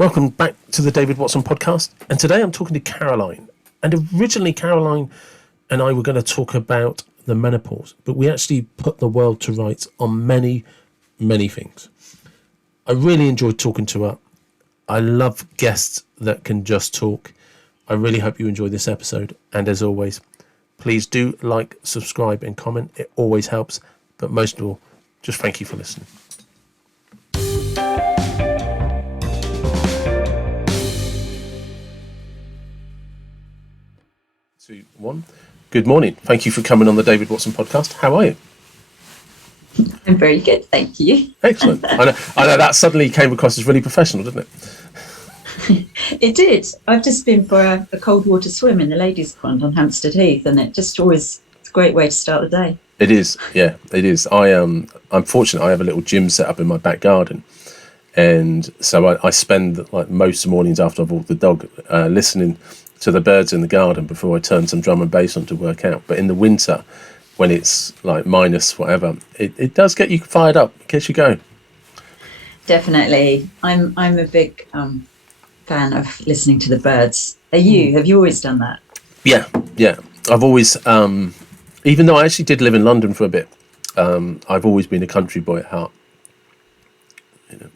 Welcome back to the David Watson podcast. And today I'm talking to Caroline. And originally Caroline and I were going to talk about the menopause, but we actually put the world to rights on many, many things. I really enjoyed talking to her. I love guests that can just talk. I really hope you enjoy this episode. And as always, please do like, subscribe and comment. It always helps. But most of all, just thank you for listening. 2, 1. Good morning. Thank you for coming on the David Watson podcast. How are you? I'm very good, thank you. Excellent. I know that suddenly came across as really professional, didn't it? It did. I've just been for a cold water swim in the ladies' pond on Hampstead Heath, and it's a great way to start the day. It is, yeah, it is. I'm fortunate. I have a little gym set up in my back garden, and so I spend like most mornings after I've walked the dog listening to the birds in the garden before I turn some drum and bass on to work out. But in the winter, when it's like minus whatever, it does get you fired up, gets you going. Definitely. I'm a big fan of listening to the birds. Have you always done that? Yeah. I've always, even though I actually did live in London for a bit, I've always been a country boy at heart.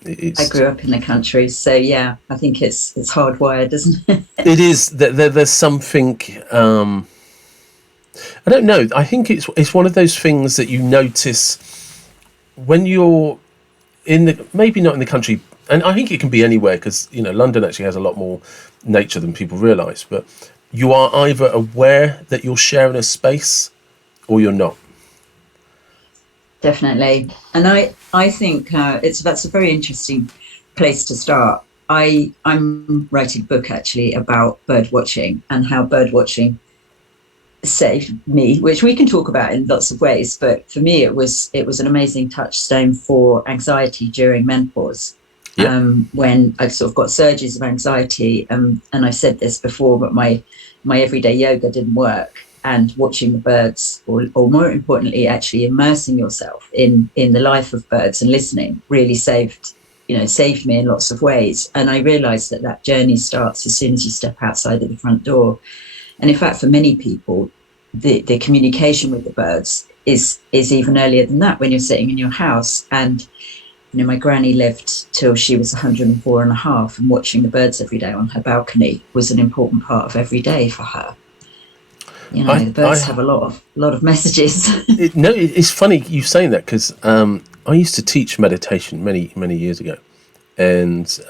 I grew up in the country, so yeah, I think it's hardwired, isn't it? It is. There's something. I don't know. I think it's one of those things that you notice when you're maybe not in the country, and I think it can be anywhere because London actually has a lot more nature than people realise. But you are either aware that you're sharing a space, or you're not. Definitely. And I think that's a very interesting place to start. I'm writing a book actually about bird watching and how bird watching saved me, which we can talk about in lots of ways. But for me, it was an amazing touchstone for anxiety during menopause. Yeah. When I sort of got surges of anxiety, and I've said this before, but my everyday yoga didn't work. And watching the birds, or more importantly, actually immersing yourself in the life of birds and listening, really saved me in lots of ways. And I realised that journey starts as soon as you step outside of the front door. And in fact, for many people, the communication with the birds is even earlier than that, when you're sitting in your house. And my granny lived till she was 104 and a half, and watching the birds every day on her balcony was an important part of every day for her. The birds have a lot of messages. It's funny you saying that, because I used to teach meditation many years ago, and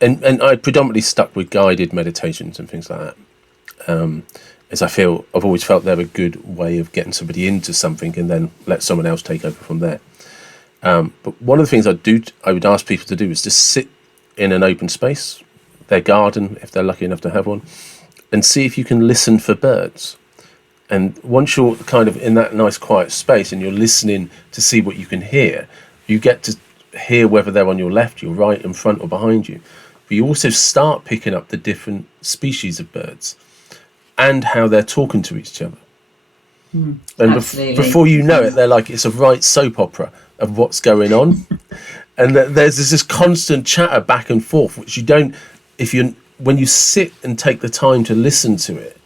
I predominantly stuck with guided meditations and things like that, as I've always felt they're a good way of getting somebody into something and then let someone else take over from there. But one of the things I would ask people to do is to sit in an open space, their garden if they're lucky enough to have one, and see if you can listen for birds. And once you're kind of in that nice quiet space and you're listening to see what you can hear, you get to hear whether they're on your left, your right, in front or behind you. But you also start picking up the different species of birds and how they're talking to each other. And before you know it, it's a right soap opera of what's going on. And there's this constant chatter back and forth, which you don't, when you sit and take the time to listen to it,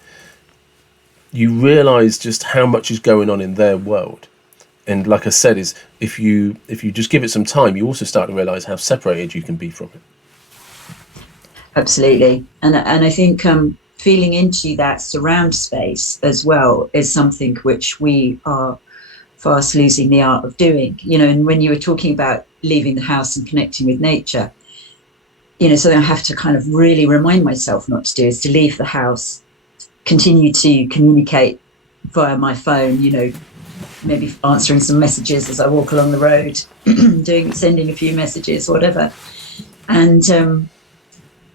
you realise just how much is going on in their world. And like I said, is if you just give it some time, you also start to realise how separated you can be from it. Absolutely. And I think feeling into that surround space as well is something which we are fast losing the art of doing. And when you were talking about leaving the house and connecting with nature, something I have to kind of really remind myself not to do is to leave the house, continue to communicate via my phone, maybe answering some messages as I walk along the road, sending a few messages, whatever. And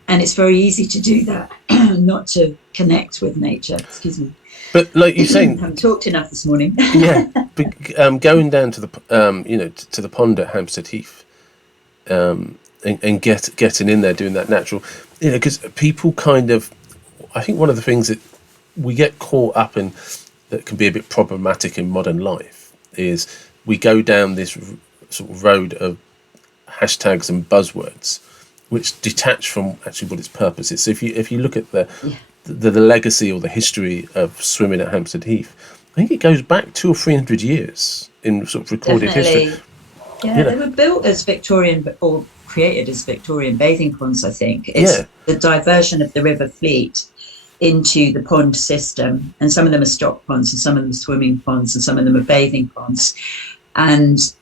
it's very easy to do that, not to connect with nature. Excuse me. But like you're saying, I haven't talked enough this morning. Yeah, but going down to the to the pond at Hampstead Heath, and getting in there, doing that natural, because people kind of, I think one of the things that we get caught up in that can be a bit problematic in modern life is we go down this sort of road of hashtags and buzzwords, which detach from actually what its purpose is. So if you look at Yeah, the legacy or the history of swimming at Hampstead Heath, I think it goes back 200 or 300 years in sort of recorded history. definitely. Yeah, You they know, were built as Victorian or created as Victorian bathing ponds, I think. yeah, It's the diversion of the River Fleet into the pond system. And some of them are stock ponds, and some of them are swimming ponds, and some of them are bathing ponds. And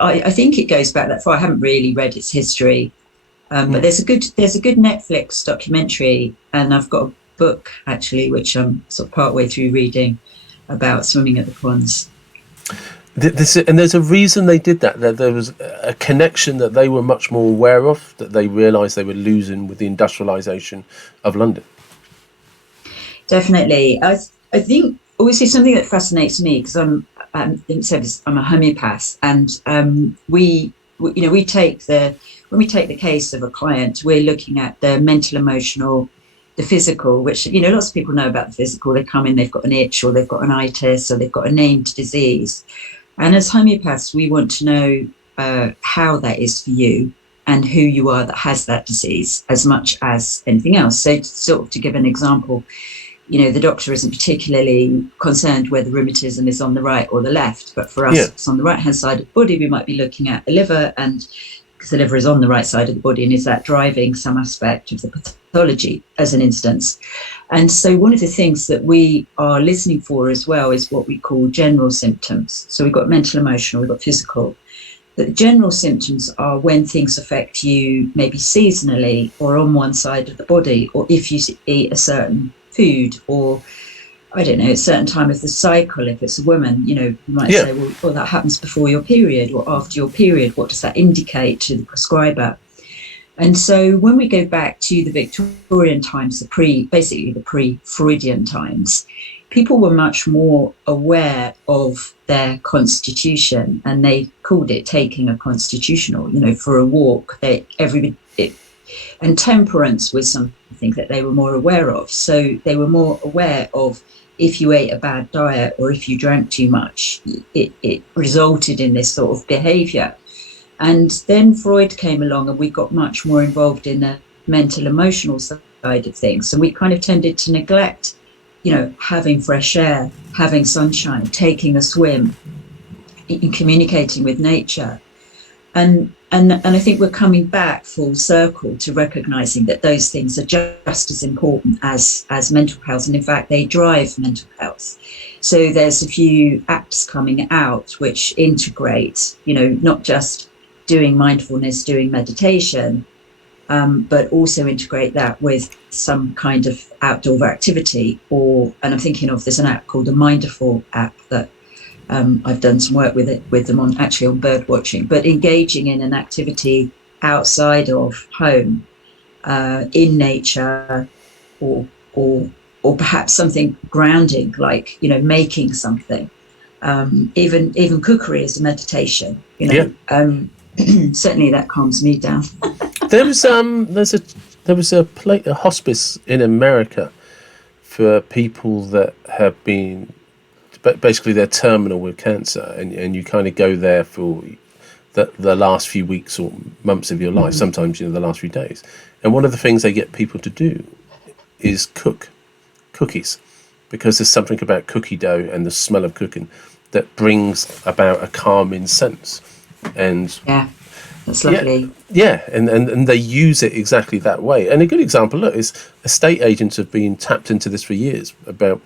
I think it goes back that far. I haven't really read its history, but there's a good Netflix documentary, and I've got a book actually, which I'm sort of partway through reading about swimming at the ponds. and there's a reason they did that. There was a connection that they were much more aware of, that they realised they were losing with the industrialisation of London. Definitely. I think obviously something that fascinates me because I'm a homeopath, and we take the when we take the case of a client, we're looking at the mental, emotional, the physical, which lots of people know about the physical. They come in, they've got an itch, or they've got an itis, or they've got a named disease. And as homeopaths, we want to know how that is for you and who you are that has that disease as much as anything else. So, sort of to give an example, the doctor isn't particularly concerned whether rheumatism is on the right or the left. But for us, Yeah, if it's on the right hand side of the body, we might be looking at the liver, and because the liver is on the right side of the body, and is that driving some aspect of the pathology, as an instance. And so one of the things that we are listening for as well is what we call general symptoms. So we've got mental, emotional, we've got physical. The general symptoms are when things affect you maybe seasonally or on one side of the body, or if you eat a certain food, or I don't know, a certain time of the cycle. If it's a woman, you might yeah, say, well, that happens before your period or after your period. What does that indicate to the prescriber? And so when we go back to the Victorian times, basically the pre-Freudian times, people were much more aware of their constitution, and they called it taking a constitutional, for a walk. And temperance was something that they were more aware of. So they were more aware of if you ate a bad diet or if you drank too much, it resulted in this sort of behavior. And then Freud came along, and we got much more involved in the mental, emotional side of things. And we kind of tended to neglect, having fresh air, having sunshine, taking a swim, communicating with nature. And I think we're coming back full circle to recognizing that those things are just as important as mental health, and in fact they drive mental health. So there's a few apps coming out which integrate, not just doing mindfulness, doing meditation, but also integrate that with some kind of outdoor activity. And I'm thinking of, there's an app called the Mindful app that I've done some work with them on bird watching, but engaging in an activity outside of home, in nature, or or or perhaps something grounding, like making something. Even cookery is a meditation. yeah. Certainly that calms me down. There was a hospice in America for people that have been basically they're terminal with cancer, and you kind of go there for the last few weeks or months of your life, Mm. sometimes the last few days. And one of the things they get people to do is cook cookies, because there's something about cookie dough and the smell of cooking that brings about a calming sense. And Yeah, that's yeah, lovely. yeah, and they use it exactly that way. And a good example, look, is estate agents have been tapped into this for years about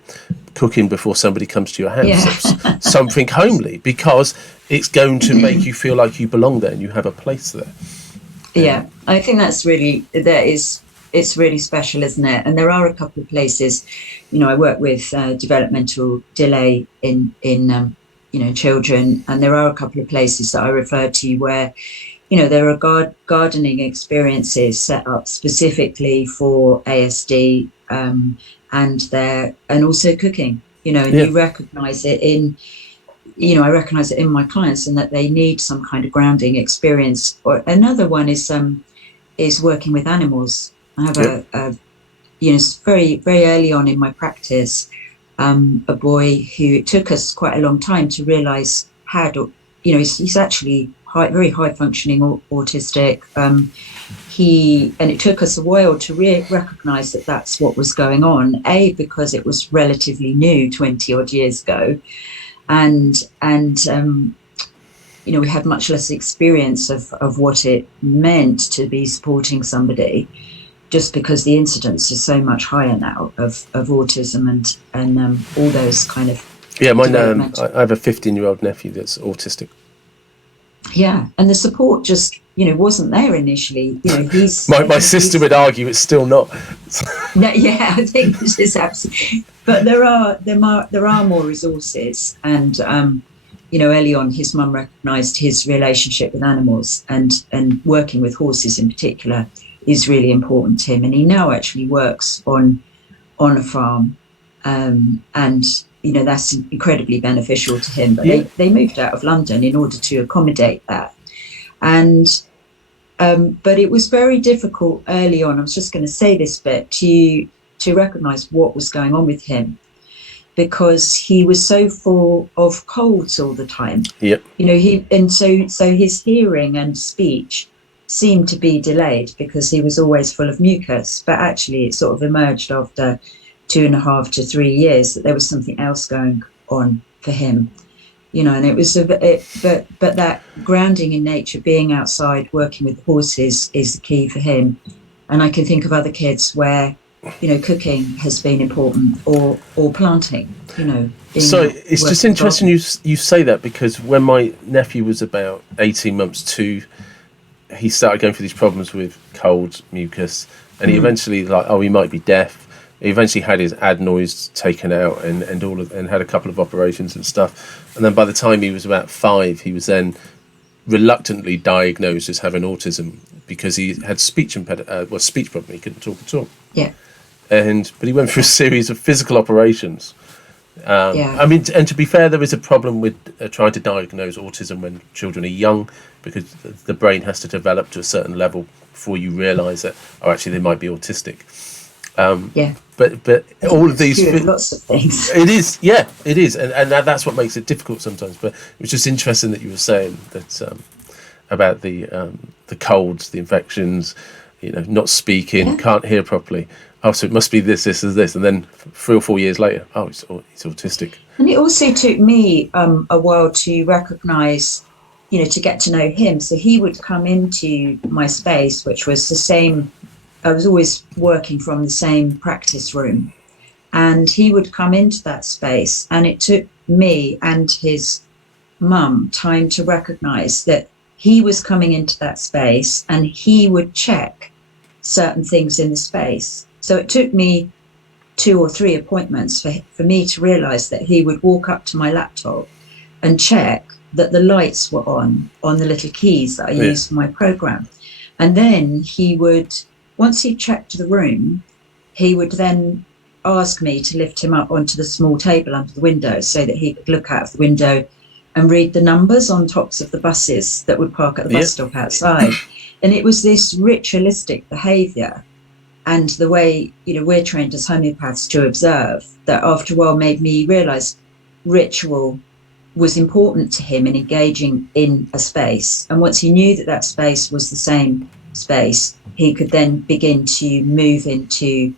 cooking before somebody comes to your house. Yeah. That's something homely, because it's going to make you feel like you belong there and you have a place there. And Yeah, I think it's really special, isn't it? And there are a couple of places, I work with developmental delay in children, and there are a couple of places that I refer to where, there are gardening experiences set up specifically for ASD, and also cooking, and yeah, you recognize it in I recognize it in my clients, and that they need some kind of grounding experience. Or another one is working with animals. I have yeah, very, very early on in my practice, a boy who it took us quite a long time to realize he's actually very high functioning autistic. And it took us a while to recognize that that's what was going on. Because it was relatively new, 20 odd years ago, and we had much less experience of what it meant to be supporting somebody, just because the incidence is so much higher now of autism and all those kind of. Yeah, I have a 15-year-old nephew that's autistic. Yeah, and the support just wasn't there initially. My sister would argue it's still not. No, yeah, I think this is absolutely. But there are more resources, and early on, his mum recognised his relationship with animals and working with horses in particular is really important to him. And he now actually works on a farm, and that's incredibly beneficial to him. But they moved out of London in order to accommodate that. And but it was very difficult early on. I was just going to say this bit to recognise what was going on with him, because he was so full of colds all the time. Yep. So his hearing and speech seemed to be delayed because he was always full of mucus. But actually, it sort of emerged after 2.5 to 3 years that there was something else going on for him. And it was but that grounding in nature, being outside, working with horses is the key for him. And I can think of other kids where cooking has been important, or planting. So it's just interesting you say that, because when my nephew was about 18 months he started going through these problems with colds, mucus, and he eventually he might be deaf. He eventually had his adenoids taken out and had a couple of operations and stuff. And then by the time he was about 5, he was then reluctantly diagnosed as having autism because he had speech problem. He couldn't talk at all. Yeah. But he went through a series of physical operations. I mean, and to be fair, there is a problem with trying to diagnose autism when children are young, because the brain has to develop to a certain level before you realise that, actually, they might be autistic. But all of these lots of things. It is, and that's what makes it difficult sometimes. But it was just interesting that you were saying that about the colds, the infections, not speaking, can't hear properly. Oh, so it must be this, and then 3 or 4 years later, he's autistic. And it also took me a while to recognise, to get to know him. So he would come into my space, which was the same. I was always working from the same practice room, and he would come into that space, and it took me and his mum time to recognise that he was coming into that space and he would check certain things in the space. So it took me 2 or 3 appointments for me to realise that he would walk up to my laptop and check that the lights were on the little keys that I use for my program. And then he would, once he checked the room, he would then ask me to lift him up onto the small table under the window so that he could look out of the window and read the numbers on tops of the buses that would park at the bus stop outside. And it was this ritualistic behaviour, and the way, we're trained as homeopaths to observe, that after a while made me realise ritual was important to him in engaging in a space. And once he knew that that space was the same space, he could then begin to move into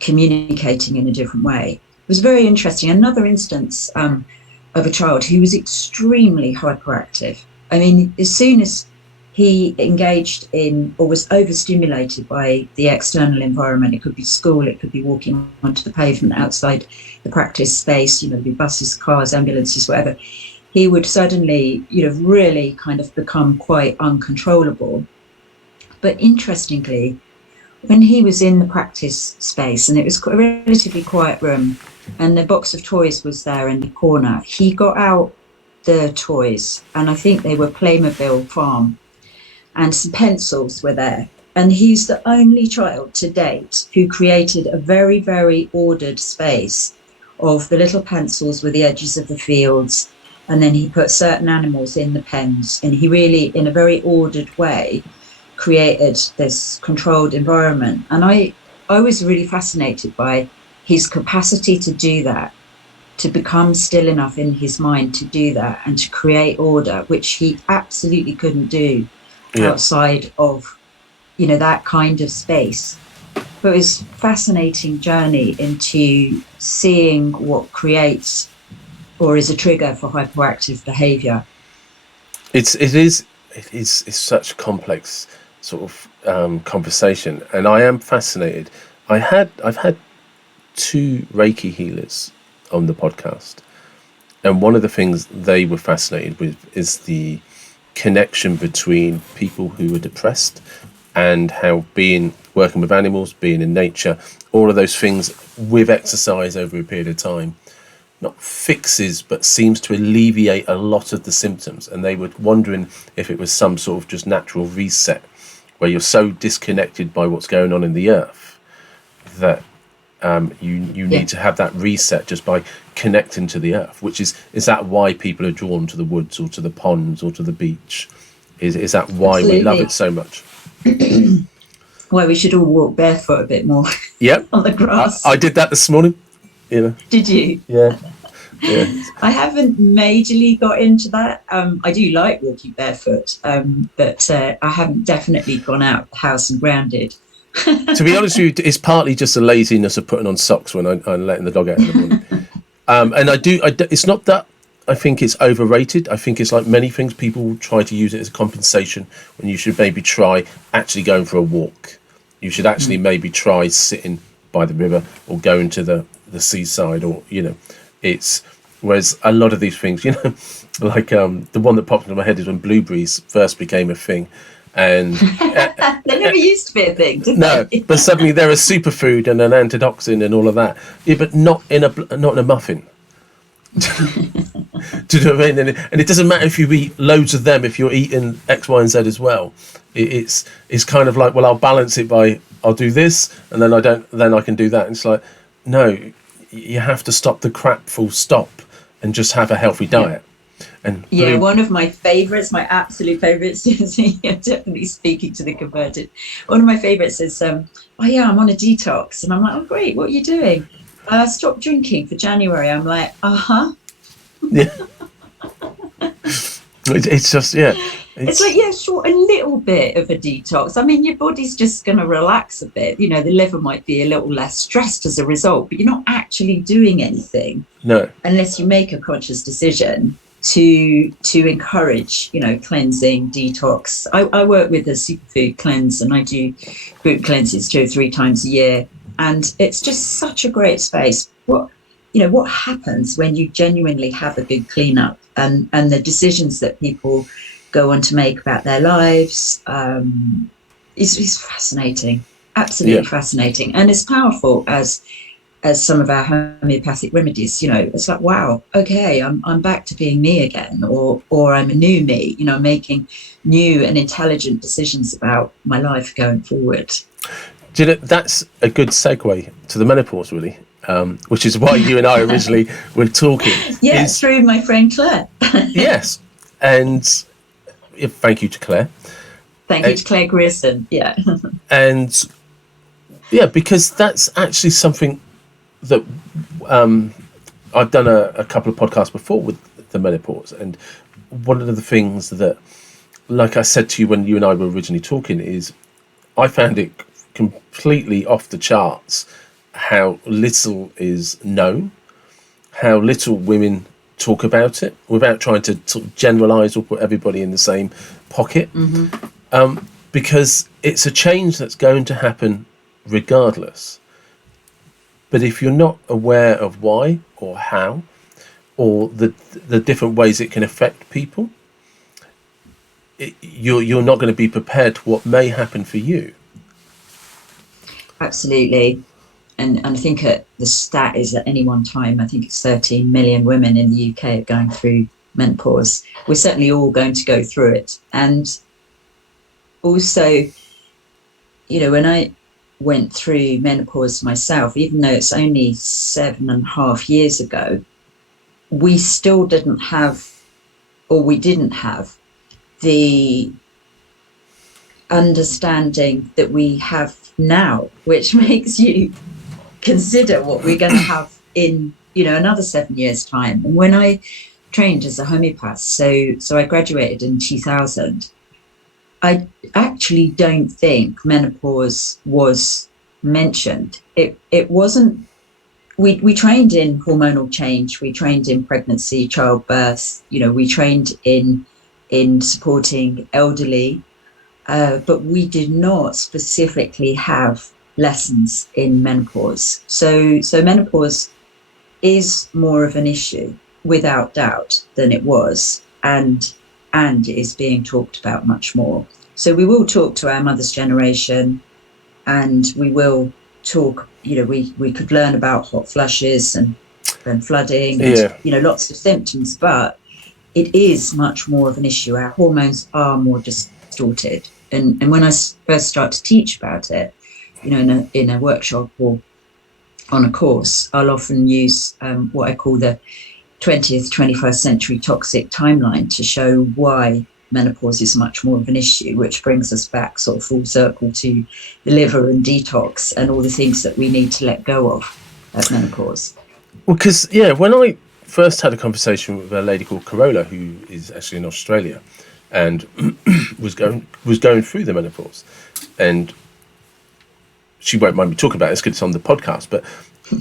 communicating in a different way. It was very interesting. Another instance of a child who was extremely hyperactive. I mean, as soon as he engaged in or was overstimulated by the external environment, it could be school, it could be walking onto the pavement outside the practice space, the buses, cars, ambulances, whatever, he would suddenly, really kind of become quite uncontrollable. But interestingly, when he was in the practice space, and it was a relatively quiet room, and the box of toys was there in the corner, he got out the toys, and I think they were Playmobil Farm, and some pencils were there. And he's the only child to date who created a very, very ordered space of the little pencils with the edges of the fields. And then he put certain animals in the pens. And he really, in a very ordered way, created this controlled environment. And I was really fascinated by his capacity to do that to become still enough in his mind to do that and to create order, which he absolutely couldn't do Yeah. outside of, that kind of space. But it was a fascinating journey into seeing what creates or is a trigger for hyperactive behavior. It's such a complex sort of conversation, and I am fascinated. I've had two Reiki healers on the podcast, and one of the things they were fascinated with is the connection between people who are depressed and how working with animals, being in nature, all of those things with exercise over a period of time not fixes but seems to alleviate a lot of the symptoms. And they were wondering if it was some sort of just natural reset where you're so disconnected by what's going on in the earth that you need to have that reset just by connecting to the earth. Which is that why people are drawn to the woods or to the ponds or to the beach? Is that why Absolutely. we love it so much? Why we should all walk barefoot a bit more. Yep. On the grass. I did that this morning. Did you? Yeah. I haven't majorly got into that. I do like walking barefoot, but I haven't definitely gone out of the house and grounded. To be honest with you, it's partly just the laziness of putting on socks when I'm letting the dog out in the morning. And it's not that I think it's overrated. I think it's like many things, people try to use it as a compensation when you should maybe try actually going for a walk. You should actually maybe try sitting by the river or going to the seaside, or it's whereas a lot of these things, like the one that popped into my head is when blueberries first became a thing, and they never used to be a thing, did they? But suddenly they're a superfood and an antioxidant and all of that. Yeah, but not in a muffin. Do you know what I mean? And it doesn't matter if you eat loads of them if you're eating X, Y, and Z as well. It's kind of like, well, I'll balance it by I'll do this and then I can do that. And it's like, no, you have to stop the crap full stop and just have a healthy diet. And one of my favorites, my absolute favorites, is definitely speaking to the converted. One of my favorites is, I'm on a detox, and I'm like, oh great, what are you doing? Stop drinking for January. I'm like, yeah. It's just It's like, sure, a little bit of a detox. I mean, your body's just going to relax a bit. The liver might be a little less stressed as a result, but you're not actually doing anything. No. Unless you make a conscious decision to encourage, cleansing, detox. I work with a superfood cleanse, and I do group cleanses 2 or 3 times a year. And it's just such a great space. What happens when you genuinely have a good cleanup, and the decisions that people go on to make about their lives is fascinating, absolutely fascinating, and as powerful as some of our homeopathic remedies. It's like, wow, okay, I'm back to being me again, or I'm a new me, making new and intelligent decisions about my life going forward. Do you know, that's a good segue to the menopause, really, which is why you and I originally were talking. Through my friend Claire. Yes, and thank you to Claire. Thank you to Claire Grierson. Yeah. And because that's actually something that I've done a couple of podcasts before with the menopause, and one of the things that, like I said to you when you and I were originally talking, is I found it completely off the charts how little is known, how little women talk about it without trying to sort of generalize or put everybody in the same pocket. Because it's a change that's going to happen regardless. But if you're not aware of why or how, or the different ways it can affect people, you're not going to be prepared for what may happen for you. Absolutely. And I think the stat is at any one time, I think it's 13 million women in the UK are going through menopause. We're certainly all going to go through it. And also, when I went through menopause myself, even though it's only 7.5 years ago, we still didn't have the understanding that we have now, which makes you consider what we're going to have in another 7 years time. And when I trained as a homeopath, so I graduated in 2000, I actually don't think menopause was mentioned. It wasn't. We trained in hormonal change. We trained in pregnancy, childbirth. We trained in supporting elderly, but we did not specifically have lessons in menopause. So menopause is more of an issue, without doubt, than it was, and is being talked about much more. So we will talk to our mother's generation, and we will talk. We could learn about hot flushes and flooding, and lots of symptoms, but it is much more of an issue. Our hormones are more distorted, and when I first start to teach about it, in a workshop or on a course, I'll often use what I call the 20th, 21st century toxic timeline to show why menopause is much more of an issue, which brings us back sort of full circle to the liver and detox and all the things that we need to let go of at menopause. Well, because, when I first had a conversation with a lady called Carola, who is actually in Australia, and was going through the menopause, and she won't mind me talking about this because it's on the podcast, but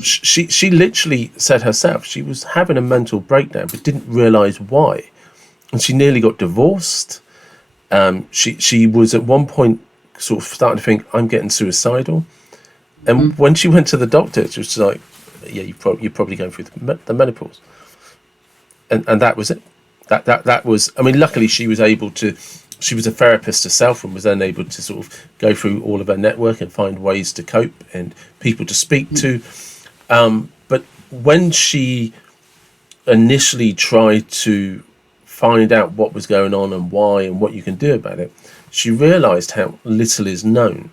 she literally said herself she was having a mental breakdown but didn't realise why, and she nearly got divorced. She was at one point sort of starting to think, I'm getting suicidal, and when she went to the doctor, she was like, yeah, you're probably going through the menopause, and that was it. That was, I mean, luckily she was a therapist herself, and was then able to sort of go through all of her network and find ways to cope and people to speak to. But when she initially tried to find out what was going on and why and what you can do about it, she realised how little is known.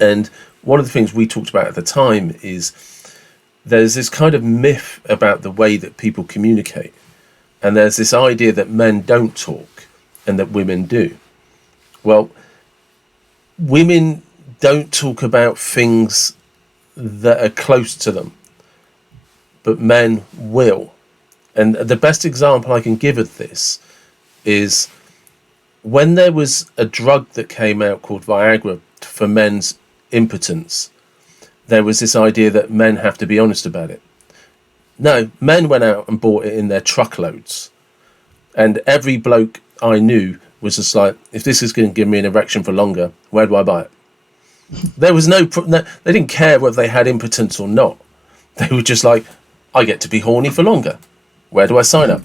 And one of the things we talked about at the time is there's this kind of myth about the way that people communicate. And there's this idea that men don't talk and that women do. Well, women don't talk about things that are close to them, but men will. And the best example I can give of this is when there was a drug that came out called Viagra for men's impotence, there was this idea that men have to be honest about it. No, men went out and bought it in their truckloads. And every bloke I knew was just like, if this is going to give me an erection for longer, where do I buy it? There was no, they didn't care whether they had impotence or not. They were just like, I get to be horny for longer. Where do I sign up?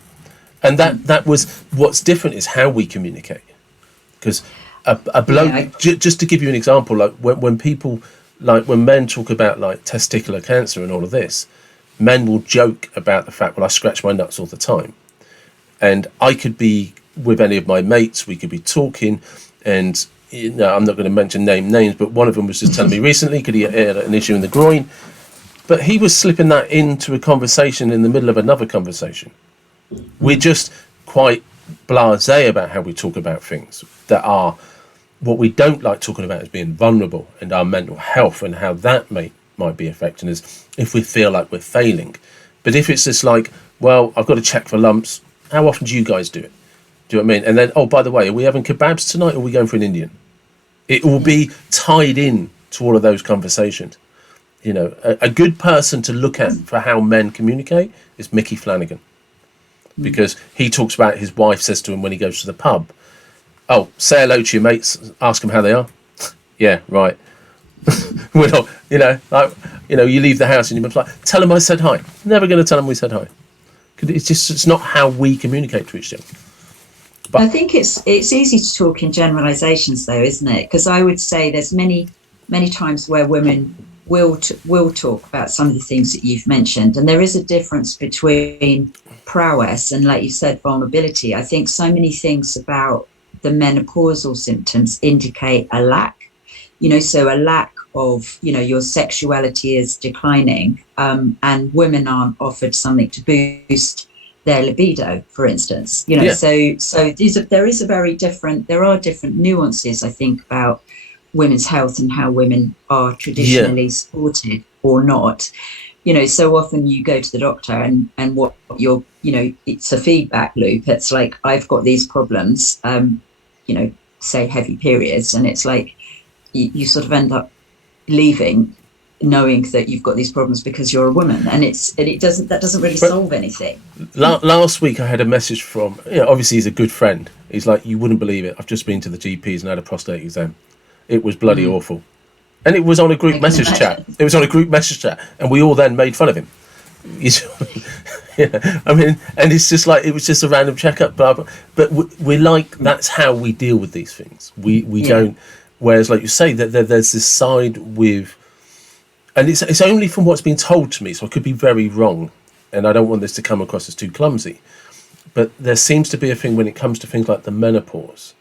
And that was what's different is how we communicate. Because a bloke, just to give you an example, like when people, like when men talk about like testicular cancer and all of this, men will joke about the fact, well, I scratch my nuts all the time. And I could be with any of my mates, we could be talking, and I'm not going to mention names, but one of them was just telling me recently, because he had an issue in the groin, but he was slipping that into a conversation in the middle of another conversation. We're just quite blasé about how we talk about things that are, what we don't like talking about is being vulnerable and our mental health and how that might be affecting us if we feel like we're failing. But if it's just like, well, I've got to check for lumps, how often do you guys do it? Do you know what I mean? And then, oh, by the way, are we having kebabs tonight or are we going for an Indian? It will be tied in to all of those conversations. You know, a good person to look at for how men communicate is Mickey Flanagan. Because he talks about his wife says to him when he goes to the pub, oh, say hello to your mates, ask them how they are. Yeah, right. We're not, you leave the house and you're like, tell them I said hi. Never going to tell them we said hi. It's not how we communicate to each other. But I think it's easy to talk in generalizations, though, isn't it? Because I would say there's many times where women will talk about some of the things that you've mentioned, and there is a difference between prowess and, like you said, vulnerability. I think so many things about the menopausal symptoms indicate a lack. So a lack of, your sexuality is declining, and women aren't offered something to boost their libido, for instance. So there are different nuances, I think, about women's health and how women are traditionally supported or not. so often you go to the doctor and what you're, it's a feedback loop. It's like, I've got these problems, say heavy periods, and it's like you sort of end up leaving knowing that you've got these problems because you're a woman, and that doesn't really solve anything. Last week I had a message from, obviously he's a good friend. He's like, you wouldn't believe it, I've just been to the GPs and had a prostate exam. It was bloody awful. And it was on a group message chat. It was on a group message chat, and we all then made fun of him. I mean, and it's just like, it was just a random checkup, blah blah. But we're like, that's how we deal with these things. We don't. Whereas, like you say, that there's this side with, and it's only from what's been told to me, so I could be very wrong, and I don't want this to come across as too clumsy. But there seems to be a thing when it comes to things like the menopause,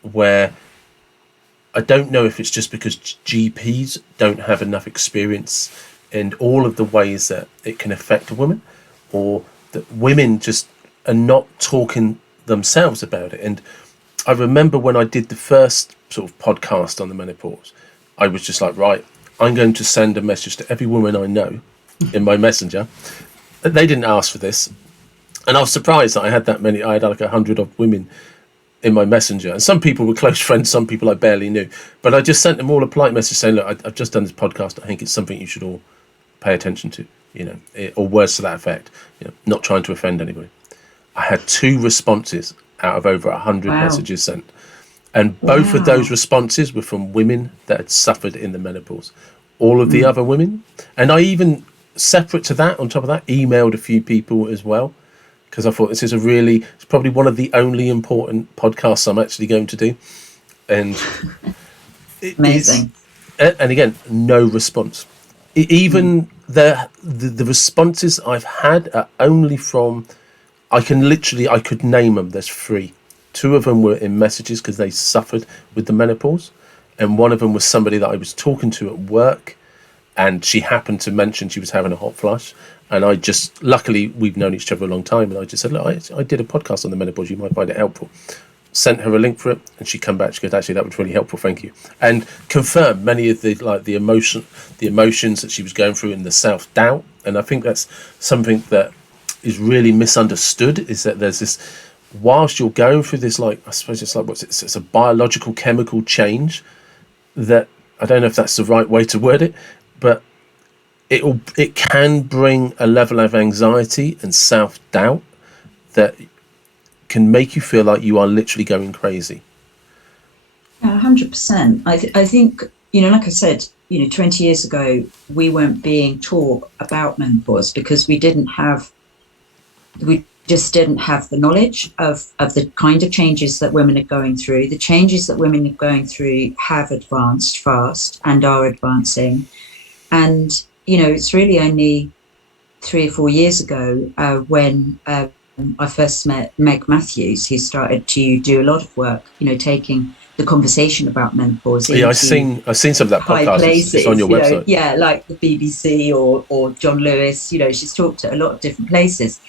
where I don't know if it's just because GPs don't have enough experience in all of the ways that it can affect a woman, or that women just are not talking themselves about it. And I remember when I did the first sort of podcast on the menopause, I was just like, right, I'm going to send a message to every woman I know in my messenger. They didn't ask for this. And I was surprised that I had that many. I had like 100 of women in my messenger, and some people were close friends, some people I barely knew, but I just sent them all a polite message saying, look, I've just done this podcast, I think it's something you should all pay attention to, or words to that effect, not trying to offend anybody. I had 2 responses out of over 100 messages sent, and both of those responses were from women that had suffered in the menopause. All of the other women, and I even, separate to that, on top of that, emailed a few people as well, because I thought it's probably one of the only important podcasts I'm actually going to do. And amazing. And again, no response. Even the responses I've had are only from, I could name them. There's 3. 2 of them were in messages because they suffered with the menopause. And one of them was somebody that I was talking to at work, and she happened to mention she was having a hot flush. And I just, luckily, we've known each other a long time, and I just said, look, I did a podcast on the menopause, you might find it helpful. Sent her a link for it, and she come back, she goes, actually, that was really helpful, thank you. And confirmed many of the emotions that she was going through, and the self-doubt. And I think that's something that is really misunderstood, is that there's this, whilst you're going through this, like, I suppose it's like, it's a biological chemical change that, I don't know if that's the right way to word it, but it can bring a level of anxiety and self-doubt that can make you feel like you are literally going crazy. 100%. I think, like I said, 20 years ago, we weren't being taught about menopause because we just didn't have the knowledge of the kind of changes that women are going through. The changes that women are going through have advanced fast and are advancing. And it's really only 3 or 4 years ago when I first met Meg Matthews, who started to do a lot of work, taking the conversation about menopause. I've seen some of that podcast. Places, it's on your website. Like the BBC or John Lewis. She's talked at a lot of different places.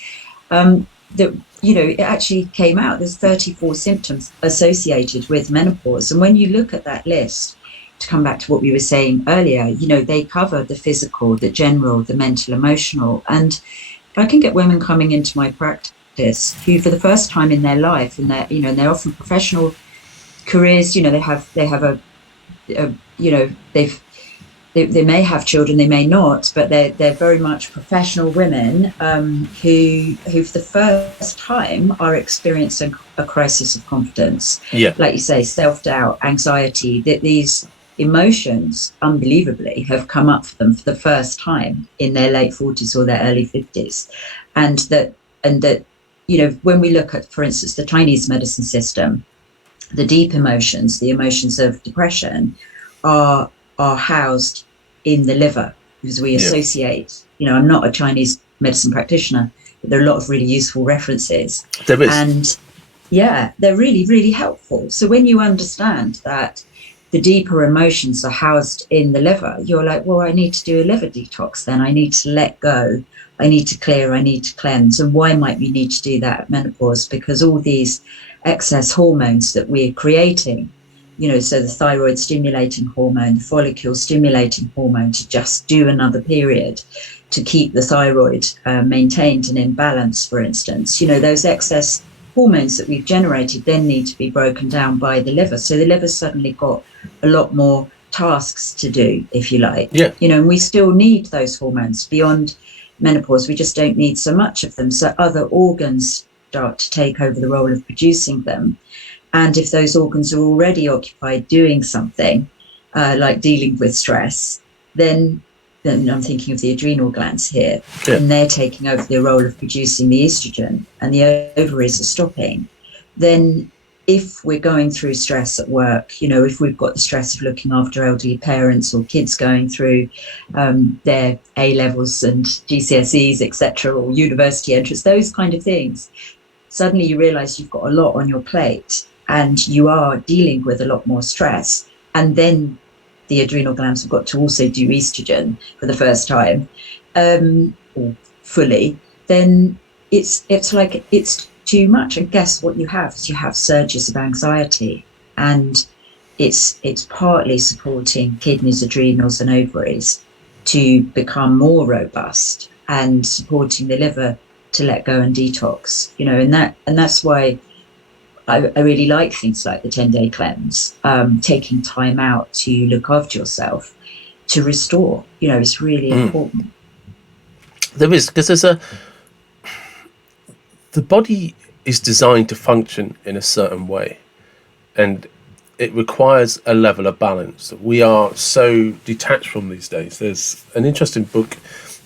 That it actually came out. There's 34 symptoms associated with menopause, and when you look at that list, to come back to what we were saying earlier, they cover the physical, the general, the mental, emotional. And I can get women coming into my practice who, for the first time in their life, and they're often professional careers, they have they may have children, they may not, but they're very much professional women who for the first time are experiencing a crisis of confidence. Yeah, like you say, self-doubt, anxiety, that these emotions unbelievably have come up for them for the first time in their late 40s or their early 50s. And that when we look at, for instance, the Chinese medicine system, the deep emotions, the emotions of depression are housed in the liver, because we associate, I'm not a Chinese medicine practitioner, but there are a lot of really useful references. There is. And they're really, really helpful. So when you understand that the deeper emotions are housed in the liver, you're like, well, I need to do a liver detox then. I need to let go. I need to clear. I need to cleanse. And why might we need to do that at menopause? Because all these excess hormones that we're creating So the thyroid stimulating hormone, the follicle stimulating hormone, to just do another period to keep the thyroid maintained and in balance, for instance. Those excess hormones that we've generated then need to be broken down by the liver. So the liver's suddenly got a lot more tasks to do, if you like. Yeah. And we still need those hormones beyond menopause. We just don't need so much of them. So other organs start to take over the role of producing them. And if those organs are already occupied doing something, like dealing with stress, then I'm thinking of the adrenal glands here, and they're taking over the role of producing the estrogen, and the ovaries are stopping. Then if we're going through stress at work, if we've got the stress of looking after elderly parents or kids going through their A levels and GCSEs, etc., or university entrance, those kind of things, suddenly you realize you've got a lot on your plate and you are dealing with a lot more stress. And then the adrenal glands have got to also do estrogen for the first time, or fully. Then it's like it's too much. And guess what you have? You have surges of anxiety, and it's partly supporting kidneys, adrenals, and ovaries to become more robust, and supporting the liver to let go and detox. And that's why I really like things like the 10-day cleanse, taking time out to look after yourself, to restore. It's really important. There is, because the body is designed to function in a certain way, and it requires a level of balance. We are so detached from these days. There's an interesting book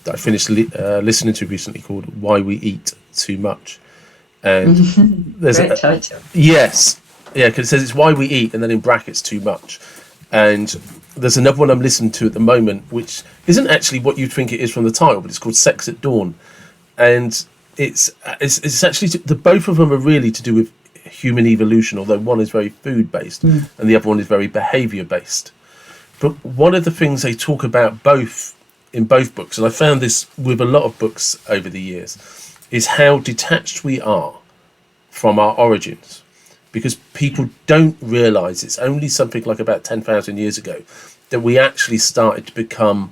that I finished listening to recently called Why We Eat Too Much. And there's Great title. Yes. Yeah, because it says it's why we eat, and then in brackets too much. And there's another one I'm listening to at the moment, which isn't actually what you'd think it is from the title, but it's called Sex at Dawn. And it's actually, the both of them are really to do with human evolution, although one is very food based and the other one is very behavior based. But one of the things they talk about in both books, and I found this with a lot of books over the years, is how detached we are from our origins, because people don't realize it's only something like about 10,000 years ago that we actually started to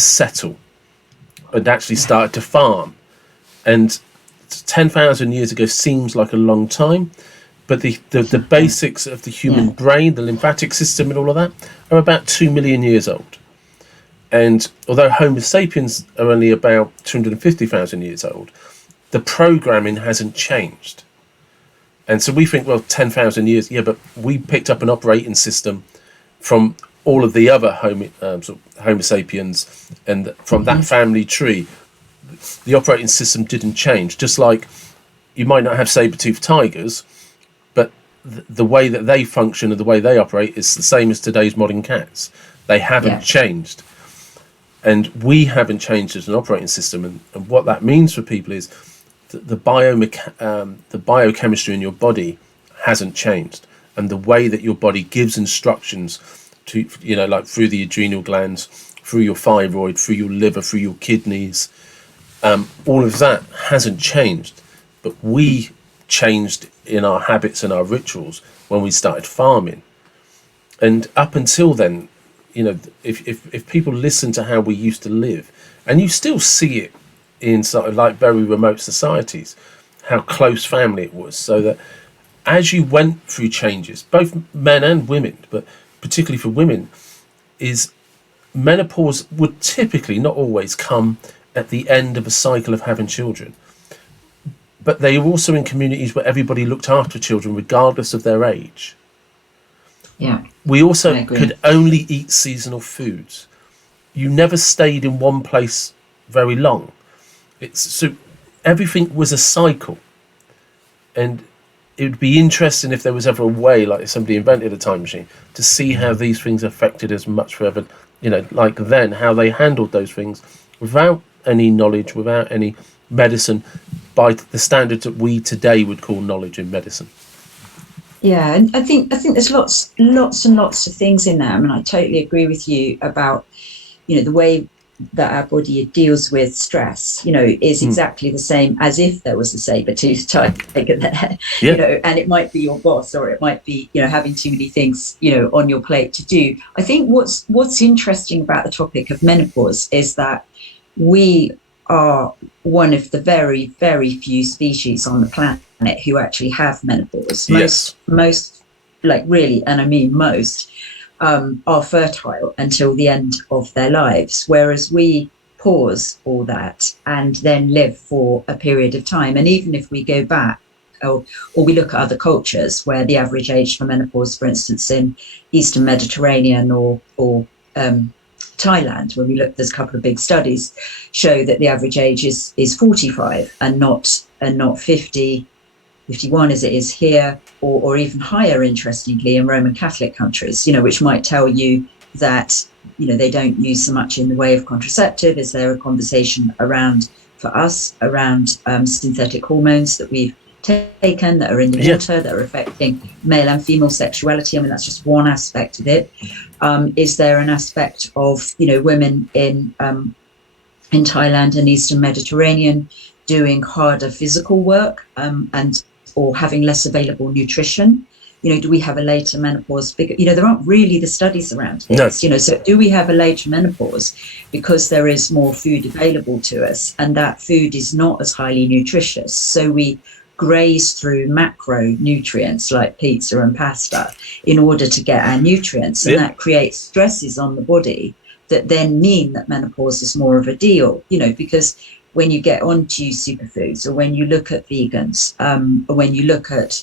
settle and actually started to farm. And 10,000 years ago seems like a long time, but the basics of the human brain, the lymphatic system and all of that are about 2 million years old. And although Homo sapiens are only about 250,000 years old, the programming hasn't changed. And so we think, well, 10,000 years, yeah, but we picked up an operating system from all of the other Homo sapiens, and from that family tree, the operating system didn't change. Just like you might not have saber-toothed tigers, but the way that they function and the way they operate is the same as today's modern cats. They haven't changed. And we haven't changed as an operating system. And what that means for people is that the biochemistry in your body hasn't changed. And the way that your body gives instructions to, like through the adrenal glands, through your thyroid, through your liver, through your kidneys, all of that hasn't changed. But we changed in our habits and our rituals when we started farming. And up until then, if people listen to how we used to live, and you still see it in sort of like very remote societies, how close family it was, so that as you went through changes, both men and women, but particularly for women, is menopause would typically, not always, come at the end of a cycle of having children. But they were also in communities where everybody looked after children regardless of their age. Yeah. We also could only eat seasonal foods. You never stayed in one place very long. So everything was a cycle. And it would be interesting if there was ever a way, like if somebody invented a time machine, to see how these things affected us much further, like then, how they handled those things without any knowledge, without any medicine, by the standards that we today would call knowledge in medicine. Yeah, and I think there's lots and lots of things in there. I mean, I totally agree with you about, the way that our body deals with stress, is exactly the same as if there was a saber-toothed tiger there, Yeah. and it might be your boss, or it might be, having too many things, on your plate to do. I think what's interesting about the topic of menopause is that we are one of the very, very few species on the planet who actually have menopause. Yes. Most, like really, and I mean most, are fertile until the end of their lives, whereas we pause all that and then live for a period of time. And even if we go back, or we look at other cultures where the average age for menopause, for instance, in Eastern Mediterranean or Thailand, when we look, there's a couple of big studies show that the average age is 45 and not 50, 51 as it is here, or even higher, interestingly, in Roman Catholic countries, which might tell you that, they don't use so much in the way of contraceptive. Is there a conversation around, for us, around synthetic hormones that we've taken, that are in the water, that are affecting male and female sexuality? I mean, that's just one aspect of it. Is there an aspect of, women in Thailand and Eastern Mediterranean doing harder physical work, and or having less available nutrition? Do we have a later menopause? There aren't really the studies around this. No. So do we have a later menopause because there is more food available to us, and that food is not as highly nutritious? So we graze through macronutrients like pizza and pasta in order to get our nutrients, and that creates stresses on the body that then mean that menopause is more of a deal, because when you get onto superfoods, or when you look at vegans, or when you look at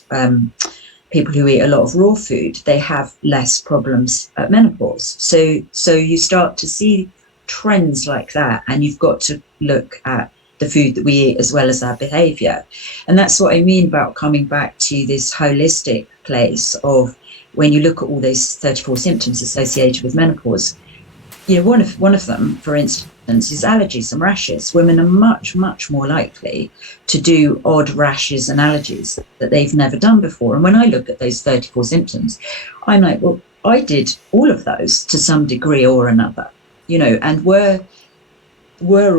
people who eat a lot of raw food, they have less problems at menopause. So you start to see trends like that, and you've got to look at the food that we eat as well as our behavior. And that's what I mean about coming back to this holistic place of, when you look at all those 34 symptoms associated with menopause, one of them, for instance, is allergies and rashes. Women are much, much more likely to do odd rashes and allergies that they've never done before. And when I look at those 34 symptoms, I'm like, well, I did all of those to some degree or another, and were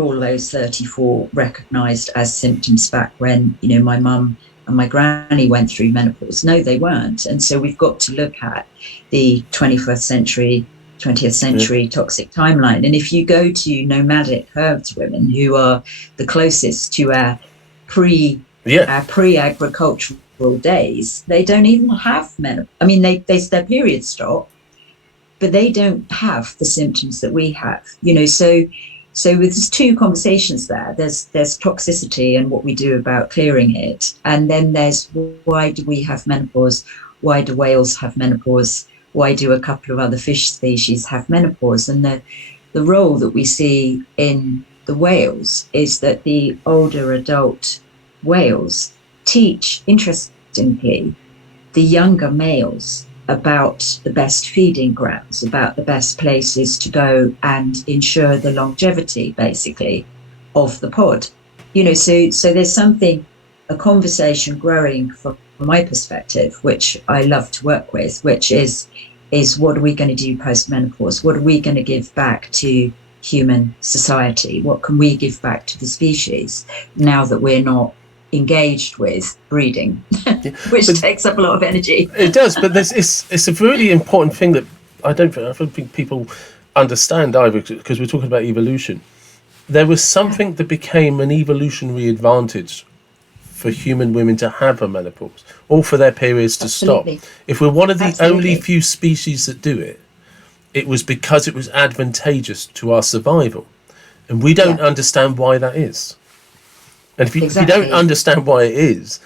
all those 34 recognised as symptoms back when, my mum and my granny went through menopause? No, they weren't. And so we've got to look at the 20th century toxic timeline. And if you go to nomadic herbed women, who are the closest to our pre-agricultural days, they don't even have menopause. I mean, their periods stop, but they don't have the symptoms that we have. So there's two conversations there. There's toxicity and what we do about clearing it, and then there's, why do we have menopause? Why do whales have menopause? Why do a couple of other fish species have menopause? And the role that we see in the whales is that the older adult whales teach, interestingly, the younger males about the best feeding grounds, about the best places to go and ensure the longevity, basically, of the pod. So there's a conversation growing from my perspective, which I love to work with, which is what are we going to do post-menopause? What are we going to give back to human society? What can we give back to the species now that we're not engaged with breeding, which takes up a lot of energy? It does, but it's a really important thing that I don't think people understand either, because we're talking about evolution. There was something that became an evolutionary advantage for human women to have a menopause, or for their periods to stop. If we're one of the only few species that do it, it was because it was advantageous to our survival, and we don't understand why that is. And if you don't understand why it is,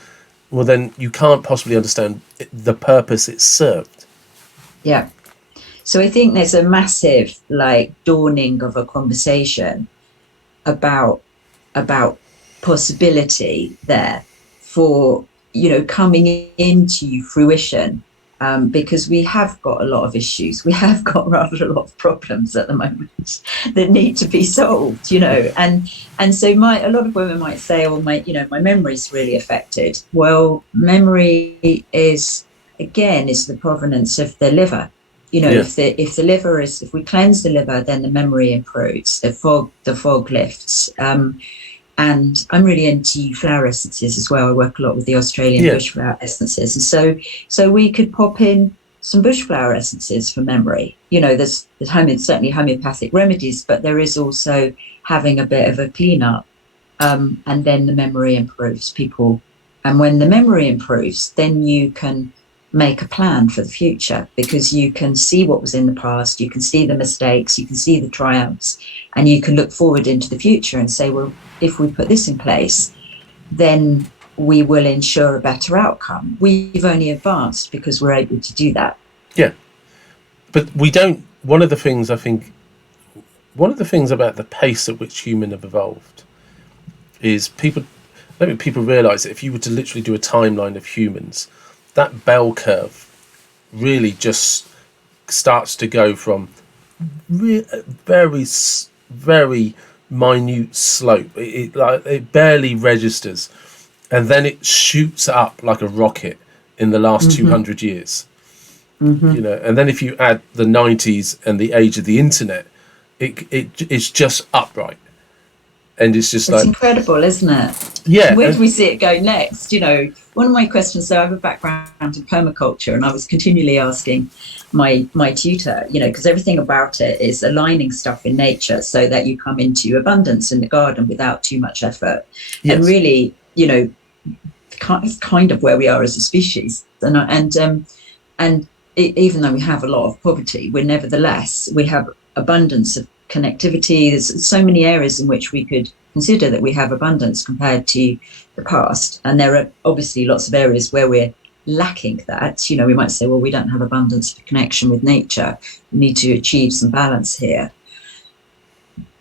well, then you can't possibly understand the purpose it served. Yeah. So I think there's a massive dawning of a conversation about possibility there for, coming into fruition, because we have got a lot of issues. We have got rather a lot of problems at the moment that need to be solved, and so a lot of women might say, oh, my memory's really affected. Well, memory is the provenance of the liver. You know, Yeah. if we cleanse the liver, then the memory improves, the fog lifts. And I'm really into flower essences as well. I work a lot with the Australian Yeah. bush flower essences. And so we could pop in some bush flower essences for memory. You know, there's certainly homeopathic remedies, but there is also having a bit of a cleanup. And then the memory improves people. And when the memory improves, then you can make a plan for the future, because you can see what was in the past, you can see the mistakes, you can see the triumphs, and you can look forward into the future and say, well, if we put this in place, then we will ensure a better outcome. We've only advanced because we're able to do that. Yeah. But we don't. One of the things about the pace at which humans have evolved is people. I think people realise that if you were to literally do a timeline of humans, that bell curve really just starts to go from very, very minute slope. It barely registers, and then it shoots up like a rocket in the last 200 years. You know, and then if you add the 90s and the age of the internet, it's just upright, and it's just It's like incredible, isn't it? yeah. Where do we see it go next? You know, one of my questions, so I have a background in permaculture, and I was continually asking my tutor, you know, because everything about it is aligning stuff in nature so that you come into abundance in the garden without too much effort. Yes. And really, you know, it's kind of where we are as a species. And even though we have a lot of poverty, we have abundance of connectivity. There's so many areas in which we could consider that we have abundance compared to the past. And there are obviously lots of areas where we're lacking that. You know, we might say, well, we don't have abundance of connection with nature. We need to achieve some balance here.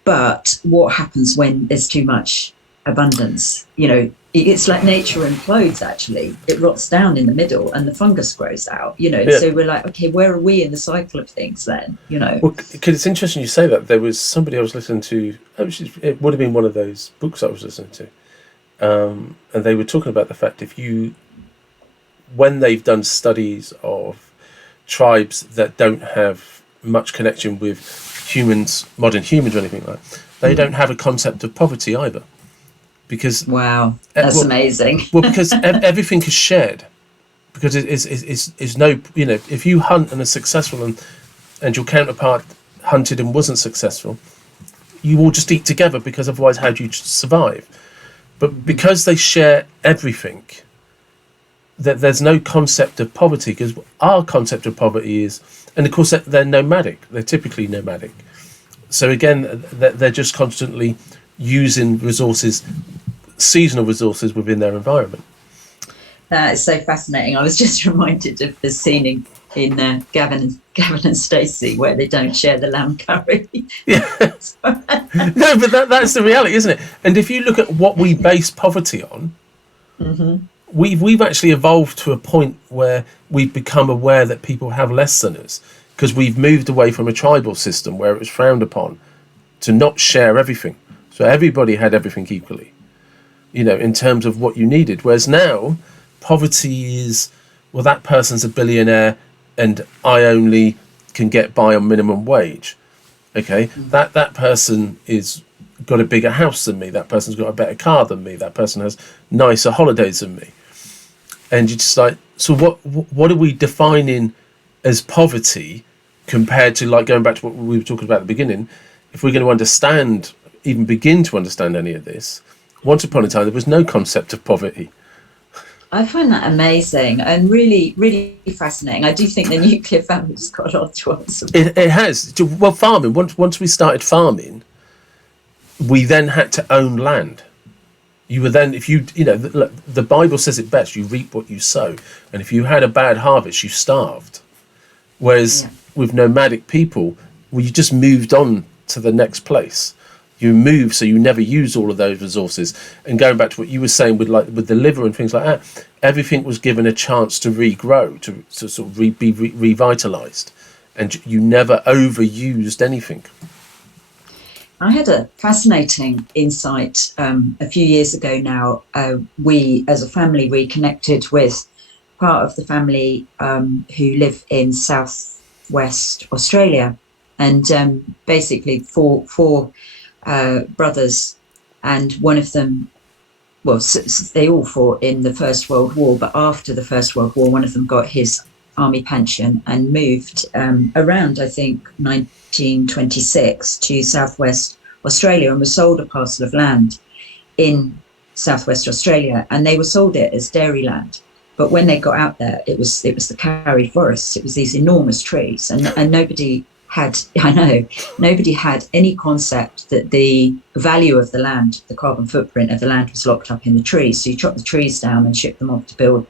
But what happens when there's too much abundance? You know, it's like nature implodes, actually. It rots down in the middle and the fungus grows out, you know. Yeah. So we're like, okay, where are we in the cycle of things then, you know? Well, because it's interesting you say that. There was somebody I was listening to, it would have been one of those books I was listening to, and they were talking about the fact when they've done studies of tribes that don't have much connection with humans, modern humans or anything like that, they don't have a concept of poverty either. Because wow, that's amazing. Well, because everything is shared. Because it's no, you know, if you hunt and are successful and your counterpart hunted and wasn't successful, you all just eat together, because otherwise how do you survive? But because they share everything, that there's no concept of poverty, because our concept of poverty is, and of course they're nomadic. They're typically nomadic. So again, they're just constantly using resources, seasonal resources within their environment. That is so fascinating. I was just reminded of the scene in Gavin and Stacey where they don't share the lamb curry. Yeah. No, but that's the reality, isn't it? And if you look at what we base poverty on, we've actually evolved to a point where we've become aware that people have less than us, because we've moved away from a tribal system where it was frowned upon to not share everything. So everybody had everything equally, you know, in terms of what you needed. Whereas now, poverty is, well, that person's a billionaire and I only can get by on minimum wage. Okay, that person is got a bigger house than me. That person's got a better car than me. That person has nicer holidays than me. And you're just like, so what are we defining as poverty compared to, like, going back to what we were talking about at the beginning? If we're going to even begin to understand any of this, once upon a time there was no concept of poverty. I find that amazing and really, really fascinating. I do think the nuclear family's got a lot to answer. It has. Well, farming, once we started farming, we then had to own land. You were then, the Bible says it best, you reap what you sow. And if you had a bad harvest, you starved. Whereas with nomadic people, you just moved on to the next place. You move, so you never use all of those resources. And going back to what you were saying with the liver and things like that, everything was given a chance to regrow, to sort of be revitalized, and you never overused anything. I had a fascinating insight a few years ago now. We, as a family, we connected with part of the family who live in South southwest Australia, and basically four brothers, and one of them, well, they all fought in the First World War, but after the First World War, one of them got his army pension and moved around, I think, 1926 to southwest Australia, and was sold a parcel of land in southwest Australia, and they were sold it as dairy land. But when they got out there, it was the Karri forests. It was these enormous trees, and nobody had, nobody had any concept that the value of the land, the carbon footprint of the land, was locked up in the trees. So you chop the trees down and ship them off to build,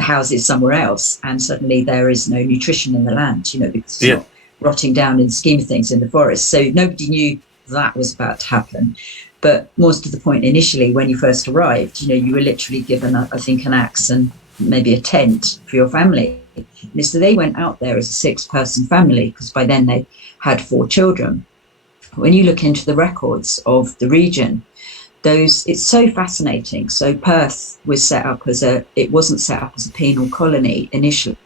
houses somewhere else, and suddenly there is no nutrition in the land, because it's not rotting down in the scheme of things in the forest. So nobody knew that was about to happen. But more to the point, initially, when you first arrived, you were literally given, I think, an axe and maybe a tent for your family. And so they went out there as a 6-person family, because by then they had 4 children. When you look into the records of the region, it's so fascinating. So Perth was set up it wasn't set up as a penal colony initially.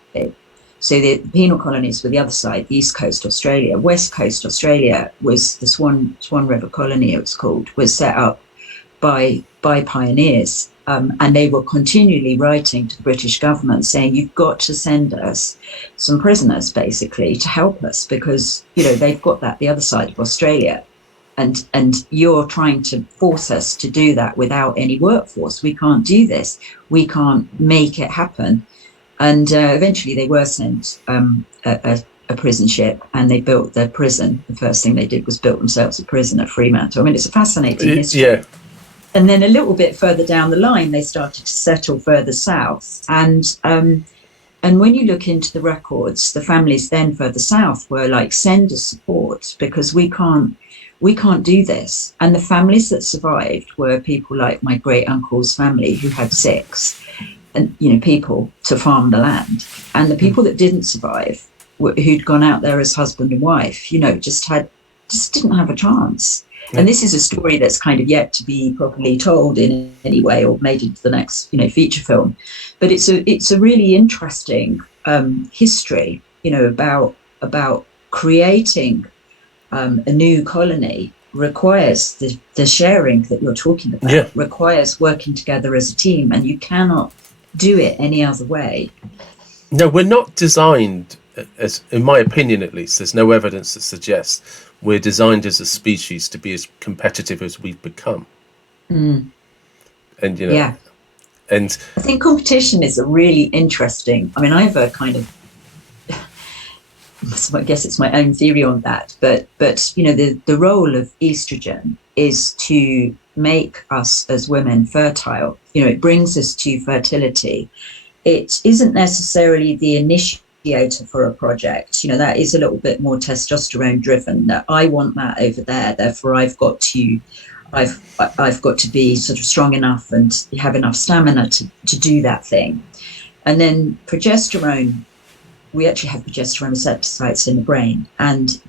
So the penal colonies were the other side, the East Coast Australia. West Coast Australia was the Swan River Colony, it was called, was set up by pioneers. And they were continually writing to the British government saying, you've got to send us some prisoners, basically, to help us, because, they've got that the other side of Australia. And you're trying to force us to do that without any workforce. We can't do this. We can't make it happen. And eventually they were sent a prison ship, and they built their prison. The first thing they did was build themselves a prison at Fremantle. I mean, it's a fascinating history. Yeah. And then a little bit further down the line, they started to settle further south. And when you look into the records, the families then further south were like, send us support, because we can't do this. And the families that survived were people like my great uncle's family, who had 6, and people to farm the land. And the people that didn't survive, who'd gone out there as husband and wife, just didn't have a chance. And this is a story that's kind of yet to be properly told in any way, or made into the next, feature film. But it's a really interesting history, about creating a new colony. Requires the sharing that you're talking about. Requires working together as a team, and you cannot do it any other way. No, we're not designed, as in my opinion at least, there's no evidence that suggests we're designed as a species to be as competitive as we've become. And and I think competition is a really interesting, I have a kind of, so I guess it's my own theory on that, but the role of estrogen is to make us as women fertile. It brings us to fertility. It isn't necessarily the initiator for a project. That is a little bit more testosterone driven, that I want that over there, therefore I've got to be sort of strong enough and have enough stamina to do that thing. And then progesterone, we actually have progesterone receptor sites in the brain, and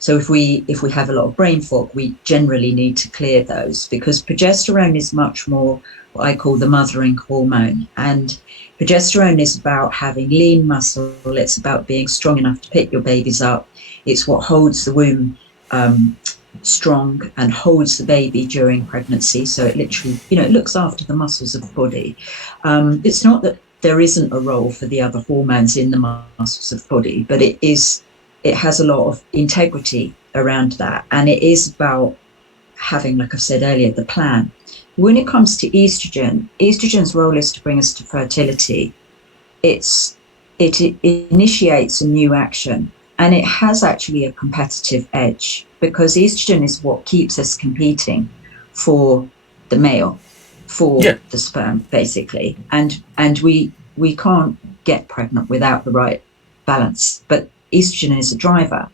so if we have a lot of brain fog, we generally need to clear those, because progesterone is much more what I call the mothering hormone. And progesterone is about having lean muscle. It's about being strong enough to pick your babies up. It's what holds the womb strong and holds the baby during pregnancy. So it literally, it looks after the muscles of the body. It's not that there isn't a role for the other hormones in the muscles of the body, but it has a lot of integrity around that. And it is about having, like I've said earlier, the plan. When it comes to estrogen's role is to bring us to fertility. It initiates a new action, and it has actually a competitive edge, because estrogen is what keeps us competing for the male, for the sperm, basically. And we can't get pregnant without the right balance, but estrogen is a driver.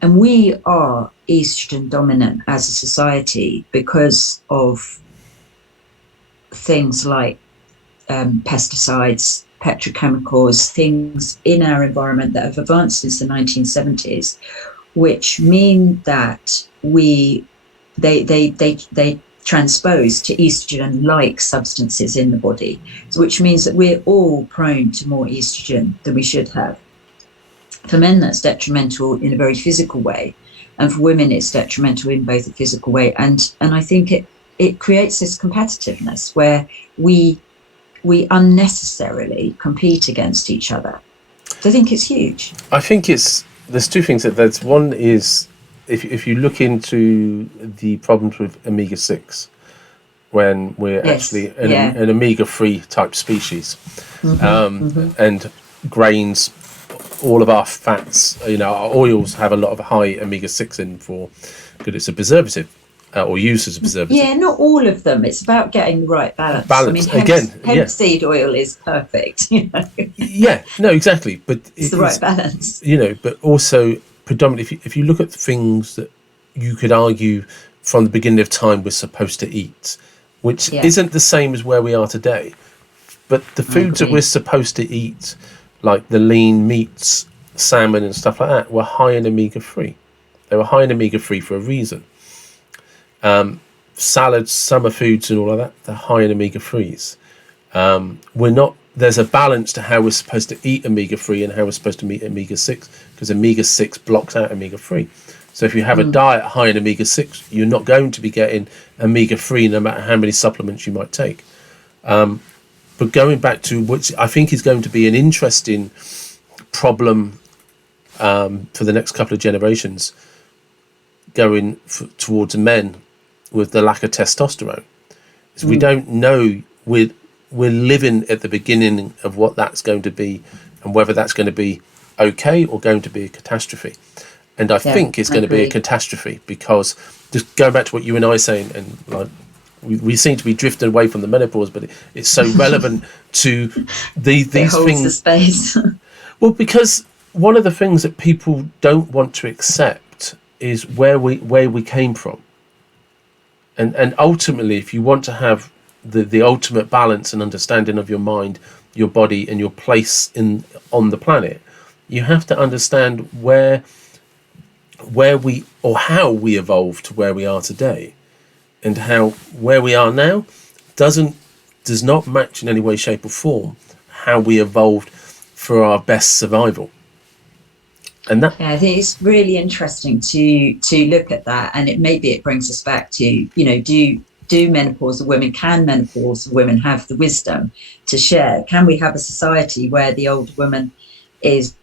And we are estrogen dominant as a society because of things like pesticides, petrochemicals, things in our environment that have advanced since the 1970s, which mean that they transpose to estrogen-like substances in the body, so which means that we're all prone to more estrogen than we should have. For men, that's detrimental in a very physical way, and for women, it's detrimental in both a physical way, and I think it creates this competitiveness where we unnecessarily compete against each other. So I think it's huge. I think there's two things that there's. One is if you look into the problems with omega-6, when we're actually an omega-3 type species, and grains, all of our fats, our oils have a lot of high omega-6 in because it's a preservative. Or used as a preservative. Yeah, not all of them. It's about getting the right balance. I mean, hemp seed oil is perfect. Yeah, no, exactly. But it's the right balance. But also predominantly, if you look at the things that you could argue from the beginning of time we're supposed to eat, which isn't the same as where we are today. But the foods that we're supposed to eat, like the lean meats, salmon and stuff like that, were high in omega-3. They were high in omega-3 for a reason. Salads, summer foods and all of that, they're high in omega-3s. There's a balance to how we're supposed to eat omega-3 and how we're supposed to eat omega-6, because omega-6 blocks out omega-3. So if you have a diet high in omega-6, you're not going to be getting omega-3 no matter how many supplements you might take. But going back to which I think is going to be an interesting problem for the next couple of generations, going towards men with the lack of testosterone, is we don't know. We're living at the beginning of what that's going to be, and whether that's going to be okay or going to be a catastrophe. And I think it's going to be a catastrophe, because just going back to what you and I are saying, and like we seem to be drifting away from the menopause, but it's so relevant to these things. The space. Well, because one of the things that people don't want to accept is where we came from. And ultimately, if you want to have the ultimate balance and understanding of your mind, your body, and your place on the planet, you have to understand where we, or how we evolved to where we are today, and how where we are now does not match in any way, shape, or form how we evolved for our best survival. And that, I think it's really interesting to look at that, and maybe it brings us back to, do menopausal women, can menopausal women have the wisdom to share? Can we have a society where the older woman is